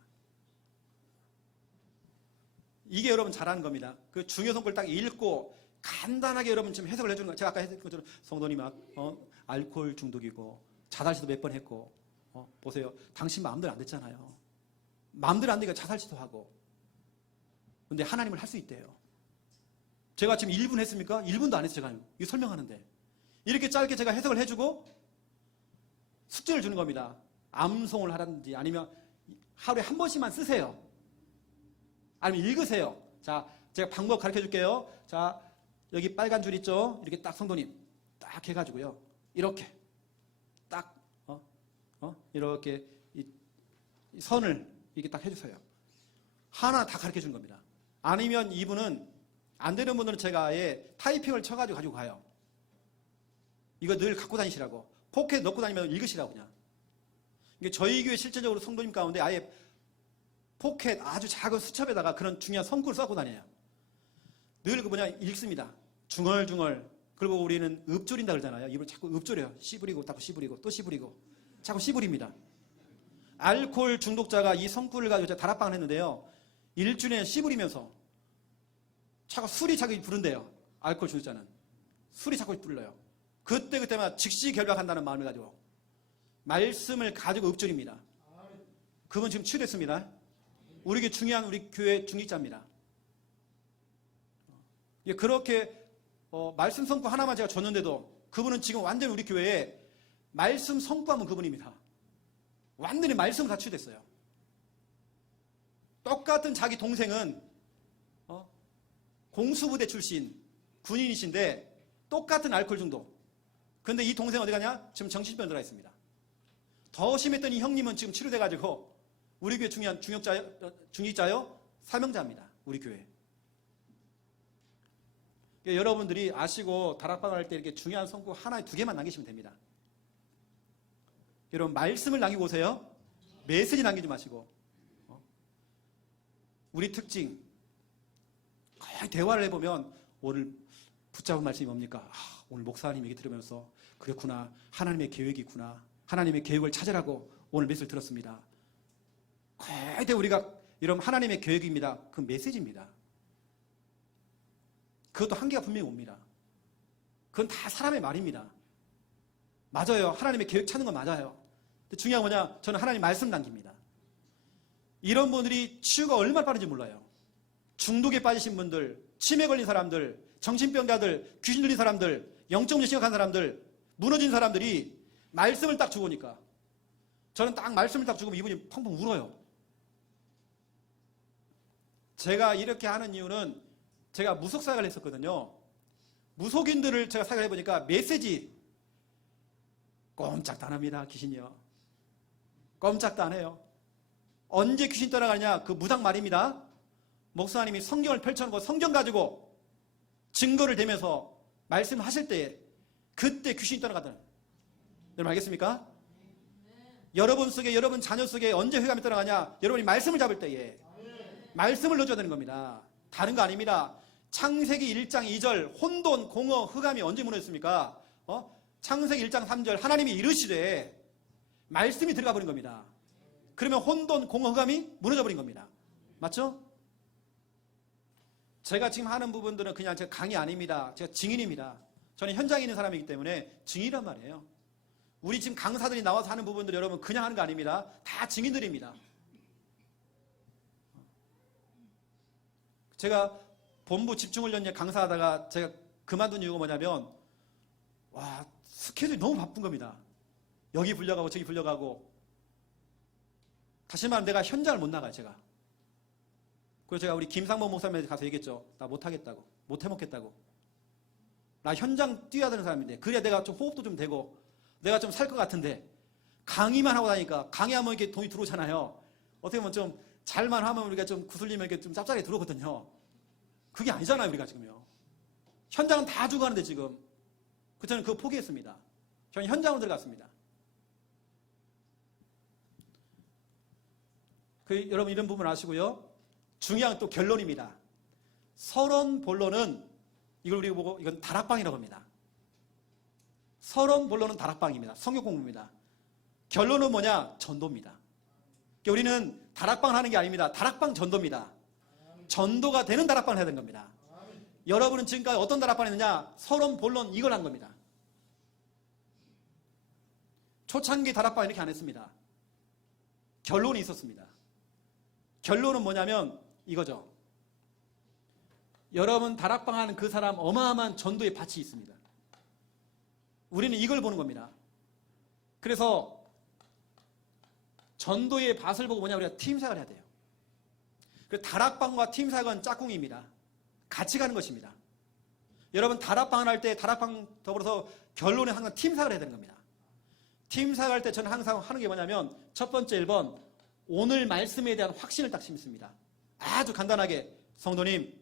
이게 여러분 잘하는 겁니다. 그 중요 성구를 딱 읽고 간단하게 여러분 지금 해석을 해주는 거예요. 제가 아까 했던 것처럼 성도님 알코올 중독이고 자살 시도 몇 번 했고 보세요. 당신 마음대로 안 됐잖아요. 마음대로 안 되니까 자살 시도하고. 근데 하나님을 할 수 있대요. 제가 지금 1분 했습니까? 1분도 안 했어요. 제가 이거 설명하는데. 이렇게 짧게 제가 해석을 해주고 숙제를 주는 겁니다. 암송을 하라든지 아니면 하루에 한 번씩만 쓰세요. 아니면 읽으세요. 자, 제가 방법 가르쳐 줄게요. 자, 여기 빨간 줄 있죠? 이렇게 딱 성도님 딱 해가지고요. 이렇게 딱 이렇게 이 선을 이렇게 딱 해주세요. 하나 다 가르쳐 주는 겁니다. 아니면 이분은 안 되는 분들은 제가 아예 타이핑을 쳐가지고 가지고 가요. 이거 늘 갖고 다니시라고. 포켓 넣고 다니면 읽으시라고 그냥. 이게 저희 교회 실제적으로 성도님 가운데 아예 포켓 아주 작은 수첩에다가 그런 중요한 성구를 써고 다녀요. 늘 읽습니다. 중얼중얼. 그리고 우리는 읊조린다 그러잖아요. 입을 자꾸 읊조려요. 씨부리고 자꾸 씨부리고 또 씨부리고 자꾸 씨부립니다. 알코올 중독자가 이 성구를 가지고 제가 다락방을 했는데요. 일주일에 씨부리면서 자꾸 술이 자꾸 부른대요. 알코올 중독자는. 술이 자꾸 불러요. 그때마다 즉시 결박한다는 마음을 가지고 말씀을 가지고 읊조립니다. 그분 지금 치유됐습니다. 우리 교회 중직자입니다. 그렇게 말씀 성구 하나만 제가 줬는데도 그분은 지금 완전히 우리 교회에 말씀 성구하면 그분입니다. 완전히 말씀으로 다 치유됐어요. 똑같은 자기 동생은 공수부대 출신 군인이신데 똑같은 알코올 중독. 근데 이 동생 어디 가냐? 지금 정신병 들어가 있습니다. 더 심했던 이 형님은 지금 치료돼가지고 우리 교회 중요한 중직자요 사명자입니다. 우리 교회. 여러분들이 아시고 다락방을 할 때 이렇게 중요한 성구 하나에 2개만 남기시면 됩니다. 여러분 말씀을 남기고 오세요. 메시지 남기지 마시고. 우리 특징 거의 대화를 해보면 오늘 붙잡은 말씀이 뭡니까? 오늘 목사님 얘기 들으면서 그렇구나. 하나님의 계획이 있구나. 하나님의 계획을 찾으라고 오늘 메시지를 들었습니다. 거의 대 우리가 여러분 하나님의 계획입니다. 그 메시지입니다. 그것도 한계가 분명히 옵니다. 그건 다 사람의 말입니다. 맞아요. 하나님의 계획 찾는 건 맞아요. 근데 중요한 건 뭐냐? 저는 하나님 말씀 남깁니다. 이런 분들이 치유가 얼마나 빠른지 몰라요. 중독에 빠지신 분들, 치매 걸린 사람들, 정신병자들, 귀신 들린 사람들, 영적 문제 심각한 사람들, 무너진 사람들이 말씀을 딱 주고 오니까 저는 딱 말씀을 딱 주고 이분이 펑펑 울어요. 제가 이렇게 하는 이유는 제가 무속 사역을 했었거든요. 무속인들을 제가 사역을 해보니까 메시지 꼼짝도 안 합니다. 귀신이요. 꼼짝도 안 해요. 언제 귀신 떠나가냐? 그 무당 말입니다. 목사님이 성경을 펼쳐놓고 성경 가지고 증거를 대면서 말씀하실 때 그때 귀신이 떠나가더라고요. 여러분 알겠습니까? 여러분 속에 여러분 자녀 속에 언제 흑암이 떠나가냐? 여러분이 말씀을 잡을 때에 말씀을 넣어줘야 되는 겁니다. 다른 거 아닙니다. 창세기 1장 2절 혼돈, 공허, 흑암이 언제 무너졌습니까? 창세기 1장 3절 하나님이 이르시되 말씀이 들어가 버린 겁니다. 그러면 혼돈, 공허, 흑암이 무너져 버린 겁니다. 맞죠? 제가 지금 하는 부분들은 그냥 제가 강의 아닙니다. 제가 증인입니다. 저는 현장에 있는 사람이기 때문에 증인이란 말이에요. 우리 지금 강사들이 나와서 하는 부분들 여러분 그냥 하는 거 아닙니다. 다 증인들입니다. 제가 본부 집중훈련 강사하다가 제가 그만둔 이유가 뭐냐면 스케줄이 너무 바쁜 겁니다. 여기 불려가고 저기 불려가고 다시 말하면 내가 현장을 못 나가요. 제가. 그래서 제가 우리 김상범 목사님한테 가서 얘기했죠. 나 못하겠다고. 못 해먹겠다고. 나 현장 뛰어야 되는 사람인데 그래야 내가 좀 호흡도 좀 되고 내가 좀 살 것 같은데 강의만 하고 다니까 강의하면 이렇게 돈이 들어오잖아요. 어떻게 보면 좀 잘만 하면 우리가 좀 구슬리면 이렇게 좀 짭짤하게 들어오거든요. 그게 아니잖아요. 우리가 지금요. 현장은 다 주고 하는데 지금. 그 저는 그거 포기했습니다. 저는 현장으로 들어갔습니다. 여러분 이런 부분 아시고요. 중요한 또 결론입니다. 서론 본론은 이걸 우리가 보고 이건 다락방이라고 합니다. 서론 본론은 다락방입니다. 성경 공부입니다. 결론은 뭐냐? 전도입니다. 그러니까 우리는 다락방을 하는 게 아닙니다. 다락방 전도입니다. 전도가 되는 다락방을 해야 되는 겁니다. 여러분은 지금까지 어떤 다락방을 했느냐? 서론 본론 이걸 한 겁니다. 초창기 다락방 이렇게 안 했습니다. 결론이 있었습니다. 결론은 뭐냐면 이거죠. 여러분 다락방 하는 그 사람 어마어마한 전도의 밭이 있습니다. 우리는 이걸 보는 겁니다. 그래서 전도의 밭을 보고 뭐냐 우리가 팀사역을 해야 돼요. 그 다락방과 팀사역은 짝꿍입니다. 같이 가는 것입니다. 여러분 다락방을 할 때 다락방 더불어서 결론에 항상 팀사역을 해야 되는 겁니다. 팀사역을 할 때 저는 항상 하는 게 뭐냐면 첫 번째 1번 오늘 말씀에 대한 확신을 딱 심습니다. 아주 간단하게 성도님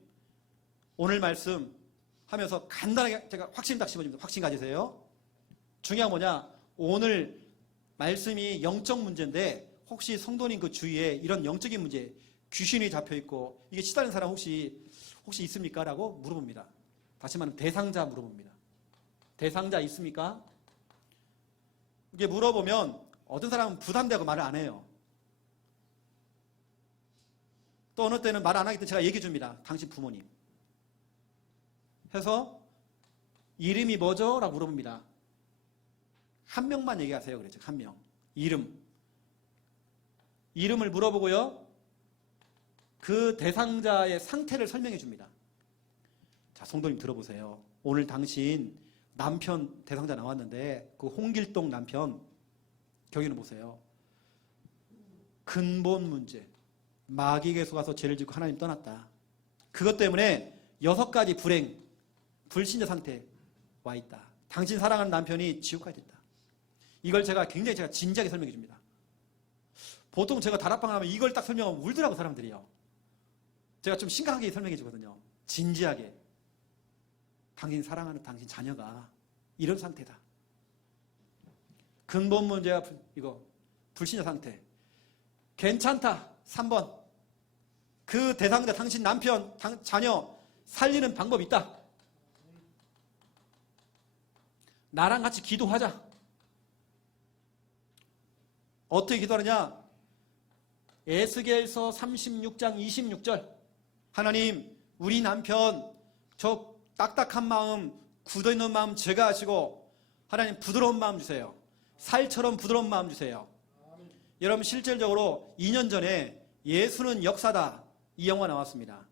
오늘 말씀 하면서 간단하게 제가 확신 딱 심어줍니다. 확신 가지세요. 중요한 뭐냐 오늘 말씀이 영적 문제인데 혹시 성도님 그 주위에 이런 영적인 문제 귀신이 잡혀있고 이게 시달리는 사람 혹시 있습니까? 라고 물어봅니다. 다시 말하면 대상자 물어봅니다. 대상자 있습니까? 이게 물어보면 어떤 사람은 부담되고 말을 안 해요. 또 어느 때는 말 안 하기 때문에 제가 얘기해 줍니다. 당신 부모님. 해서 이름이 뭐죠? 라고 물어봅니다. 한 명만 얘기하세요. 그랬죠. 한 명. 이름을 물어보고요. 그 대상자의 상태를 설명해 줍니다. 자, 성도님 들어보세요. 오늘 당신 남편 대상자 나왔는데 그 홍길동 남편 경위를 보세요. 근본 문제. 마귀에게 속아서 죄를 짓고 하나님 떠났다. 그것 때문에 6가지 불신자 상태에 와 있다. 당신 사랑하는 남편이 지옥 가야 된다. 이걸 제가 굉장히 진지하게 설명해 줍니다. 보통 제가 다락방 하면 이걸 딱 설명하면 울더라고 사람들이요. 제가 좀 심각하게 설명해 주거든요. 진지하게. 당신 사랑하는 당신 자녀가 이런 상태다. 근본 문제가 이거 불신자 상태. 괜찮다. 3번. 그 대상자 당신 남편, 자녀 살리는 방법이 있다. 나랑 같이 기도하자. 어떻게 기도하느냐? 에스겔서 36장 26절. 하나님, 우리 남편 저 딱딱한 마음, 굳어있는 마음 제가 아시고 하나님 부드러운 마음 주세요. 살처럼 부드러운 마음 주세요. 여러분 실질적으로 2년 전에 예수는 역사다 이 영화 나왔습니다.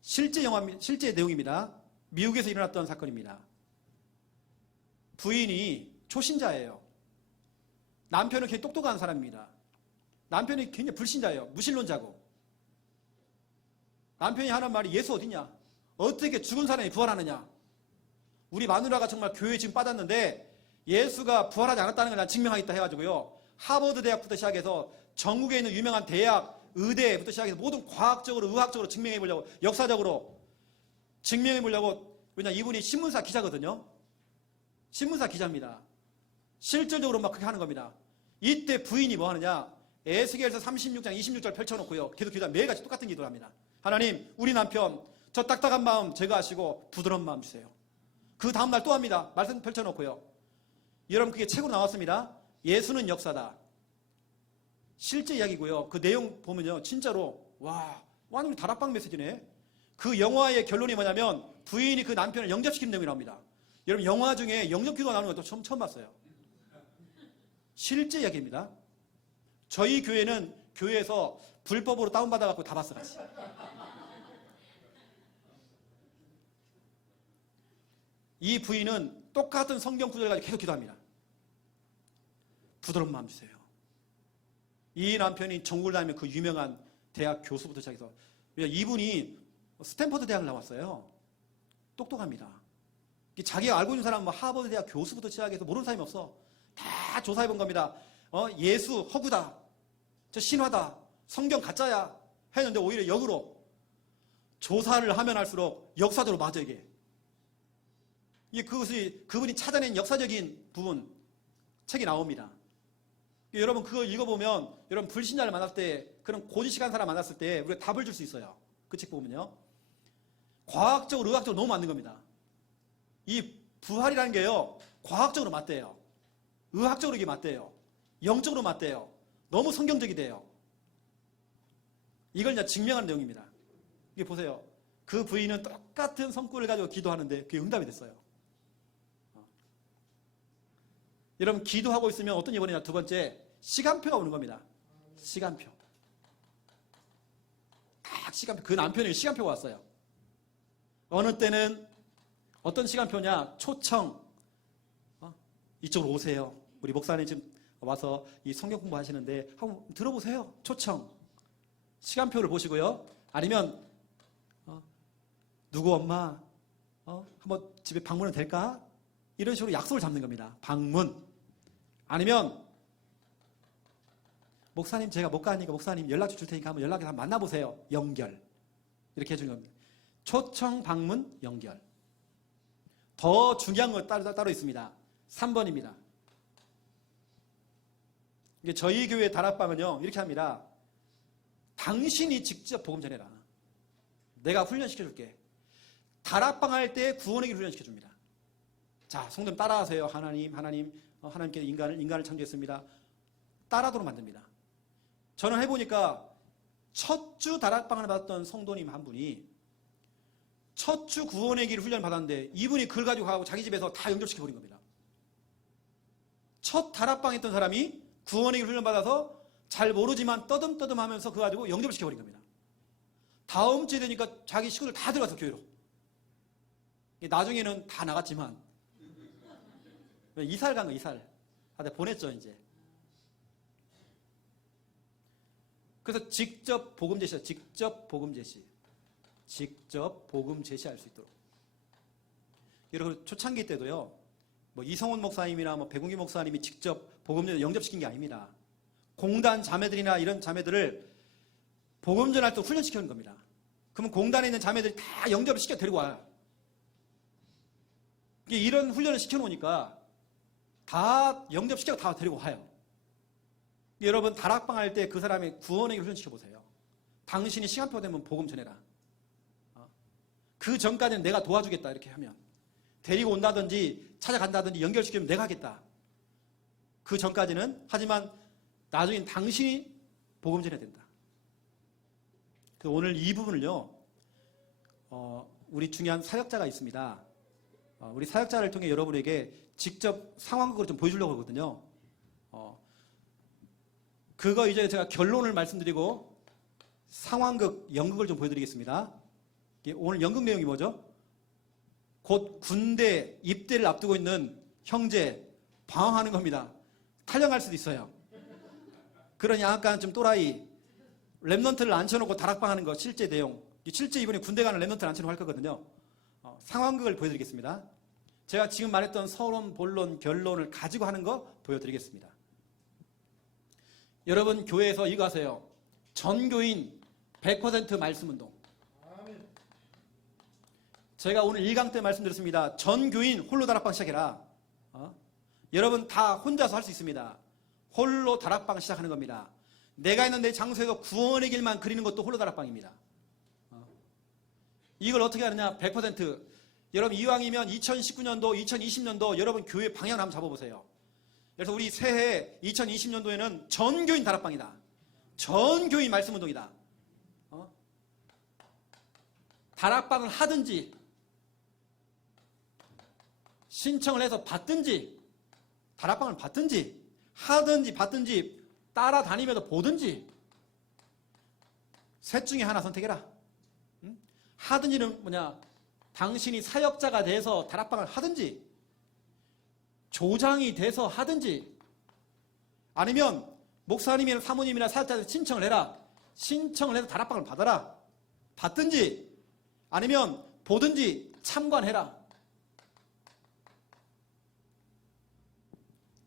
실제 내용입니다. 미국에서 일어났던 사건입니다. 부인이 초신자예요. 남편은 굉장히 똑똑한 사람입니다. 남편이 굉장히 불신자예요. 무신론자고. 남편이 하는 말이 예수 어딨냐? 어떻게 죽은 사람이 부활하느냐? 우리 마누라가 정말 교회에 지금 빠졌는데 예수가 부활하지 않았다는 걸 난 증명하겠다 해가지고요. 하버드 대학부터 시작해서 전국에 있는 유명한 대학, 의대부터 시작해서 모든 과학적으로, 의학적으로 증명해보려고, 역사적으로 증명해보려고, 왜냐 이분이 신문사 기자거든요. 신문사 기자입니다. 실질적으로 막 그렇게 하는 겁니다. 이때 부인이 뭐 하느냐? 에스겔서 36장 26절 펼쳐놓고요. 계속 기도, 매일같이 똑같은 기도를 합니다. 하나님, 우리 남편, 저 딱딱한 마음 제거 하시고 부드러운 마음 주세요. 그 다음날 또 합니다. 말씀 펼쳐놓고요. 여러분 그게 책으로 나왔습니다. 예수는 역사다. 실제 이야기고요. 그 내용 보면요. 진짜로 완전히 다락방 메시지네. 그 영화의 결론이 뭐냐면 부인이 그 남편을 영접시키는 내용이 나옵니다. 여러분 영화 중에 영접기도가 나오는 것도 처음 봤어요. 실제 이야기입니다. 저희 교회는 교회에서 불법으로 다운받아갖고 다 봤어 같이. 이 부인은 똑같은 성경 구절을 가지고 계속 기도합니다. 부드러운 마음 주세요. 이 남편이 전국을 다니면 그 유명한 대학 교수부터 시작해서 이분이 스탠퍼드 대학을 나왔어요. 똑똑합니다. 자기가 알고 있는 사람 뭐 하버드 대학 교수부터 시작해서 모르는 사람이 없어. 다 조사해 본 겁니다. 예수 허구다. 저 신화다. 성경 가짜야. 했는데 오히려 역으로 조사를 하면 할수록 역사적으로 맞아 이게. 그것이 그분이 찾아낸 역사적인 부분 책이 나옵니다. 여러분 그거 읽어보면 여러분 불신자를 만났을 때 그런 고지식한 사람 만났을 때 우리가 답을 줄 수 있어요. 그 책 보면요. 과학적으로 의학적으로 너무 맞는 겁니다. 이 부활이라는 게요. 과학적으로 맞대요. 의학적으로 이게 맞대요. 영적으로 맞대요. 너무 성경적이 돼요. 이걸 이제 증명하는 내용입니다. 이게 보세요. 그 부인은 똑같은 성구를 가지고 기도하는데 그게 응답이 됐어요. 여러분 기도하고 있으면 어떤 일이 벌어지냐. 두 번째 시간표가 오는 겁니다. 시간표. 딱 시간표. 그 남편이 시간표가 왔어요. 어느 때는 어떤 시간표냐. 초청. 이쪽으로 오세요. 우리 목사님 지금 와서 이 성경 공부하시는데 한번 들어보세요. 초청. 시간표를 보시고요. 아니면 누구 엄마 한번 집에 방문은 될까? 이런 식으로 약속을 잡는 겁니다. 방문. 아니면 목사님 제가 못 가니까 목사님 연락 줄 테니까 한번 연락해서 만나보세요. 연결. 이렇게 해주는 겁니다. 초청, 방문, 연결. 더 중요한 거 따로 있습니다. 3번입니다. 이게 저희 교회 다락방은요 이렇게 합니다. 당신이 직접 복음 전해라. 내가 훈련시켜줄게. 다락방 할 때 구원의 길 훈련시켜줍니다. 자, 성도님 따라하세요. 하나님께서 인간을 창조했습니다. 따라하도록 만듭니다. 저는 해보니까 첫 주 다락방을 받았던 성도님 한 분이 첫 주 구원의 길 훈련 받았는데 이분이 그걸 가지고 가고 자기 집에서 다 연결시켜버린 겁니다. 첫 다락방 했던 사람이 구원의 길 훈련 받아서 잘 모르지만 떠듬떠듬 하면서 그거 가지고 영접을 시켜버린 겁니다. 다음 주에 되니까 자기 식구들 다 들어가서 교회로. 나중에는 다 나갔지만 이사를 간 거, 이사를. 보냈죠, 이제. 그래서 직접 복음 제시하죠. 직접 복음 제시. 직접 복음 제시할 수 있도록. 여러분, 초창기 때도요, 이성훈 목사님이나 백운기 목사님이 직접 복음 영접시킨 게 아닙니다. 공단 자매들이나 이런 자매들을 복음 전할 때 훈련시키는 겁니다. 그러면 공단에 있는 자매들이 다 영접을 시켜 데리고 와요. 이런 훈련을 시켜놓으니까 다 영접시켜 다 데리고 와요. 여러분 다락방 할 때 그 사람의 구원에게 훈련시켜보세요. 당신이 시간표 되면 복음 전해라. 그 전까지는 내가 도와주겠다 이렇게 하면 데리고 온다든지 찾아간다든지 연결시키면 내가 하겠다. 그 전까지는 하지만 나중엔 당신이 복음 전해야 된다. 오늘 이 부분을요. 우리 중요한 사역자가 있습니다. 우리 사역자를 통해 여러분에게 직접 상황극으로 좀 보여주려고 하거든요. 그거 이제 제가 결론을 말씀드리고 상황극, 연극을 좀 보여드리겠습니다. 오늘 연극 내용이 뭐죠? 곧 군대 입대를 앞두고 있는 형제 방황하는 겁니다. 탈영할 수도 있어요. 그러니 약간 좀 또라이 랩넌트를 앉혀놓고 다락방 하는 거 실제 내용. 실제 이번에 군대 가는 랩넌트를 앉혀놓고 할 거거든요. 상황극을 보여드리겠습니다. 제가 지금 말했던 서론, 본론, 결론을 가지고 하는 거 보여드리겠습니다. 여러분 교회에서 이거 하세요. 전교인 100% 말씀운동. 제가 오늘 1강 때 말씀드렸습니다. 전교인 홀로 다락방 시작해라. 여러분 다 혼자서 할 수 있습니다. 홀로 다락방 시작하는 겁니다. 내가 있는 내 장소에서 구원의 길만 그리는 것도 홀로 다락방입니다. 이걸 어떻게 하느냐? 100%. 여러분 이왕이면 2019년도, 2020년도 여러분 교회 방향을 한번 잡아보세요. 그래서 우리 새해 2020년도에는 전교인 다락방이다. 전교인 말씀운동이다. 다락방을 하든지 신청을 해서 받든지 다락방을 받든지 하든지 받든지 따라다니면서 보든지 셋 중에 하나 선택해라. 응? 하든지는 뭐냐? 당신이 사역자가 돼서 다락방을 하든지 조장이 돼서 하든지 아니면 목사님이나 사모님이나 사역자한테 신청을 해라. 신청을 해서 다락방을 받아라. 받든지 아니면 보든지 참관해라.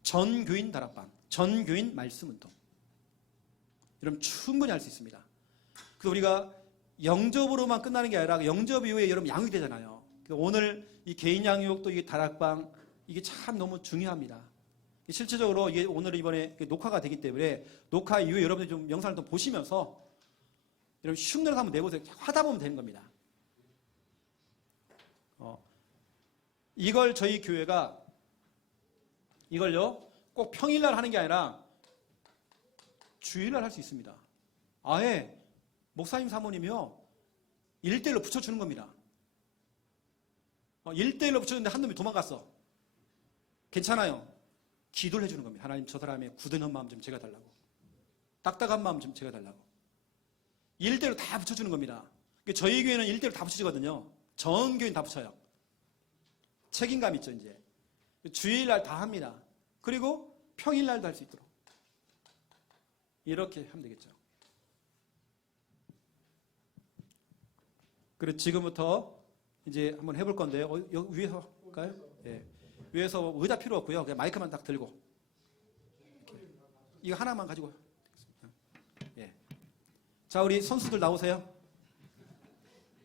전교인 다락방, 전교인 말씀 운동. 여러분 충분히 할 수 있습니다. 그래서 우리가 영접으로만 끝나는 게 아니라 영접 이후에 여러분 양육이 되잖아요. 오늘 이 개인 양육도 이게 다락방 이게 참 너무 중요합니다. 실질적으로 이게 오늘 이번에 녹화가 되기 때문에 녹화 이후에 여러분들이 좀 영상을 좀 보시면서 여러분 흉내를 한번 내보세요. 하다 보면 되는 겁니다. 이걸 저희 교회가 이걸요 꼭 평일날 하는 게 아니라 주일날 할 수 있습니다. 아예 목사님 사모님이요 1대1로 붙여주는 겁니다. 1대1로 붙여주는데 한 놈이 도망갔어. 괜찮아요. 기도를 해주는 겁니다. 하나님 저 사람의 굳은 마음 좀 제가 달라고. 딱딱한 마음 좀 제가 달라고. 1대1로 다 붙여주는 겁니다. 저희 교회는 1대1로 다 붙여주거든요. 전 교회는 다 붙여요. 책임감 있죠 이제. 주일날 다 합니다. 그리고 평일날도 할 수 있도록 이렇게 하면 되겠죠. 그리고 지금부터 이제 한번 해볼 건데 여기 위에서 할까요? 예. 위에서 의자 필요 없고요. 그냥 마이크만 딱 들고 이렇게. 이거 하나만 가지고. 예. 자 우리 선수들 나오세요.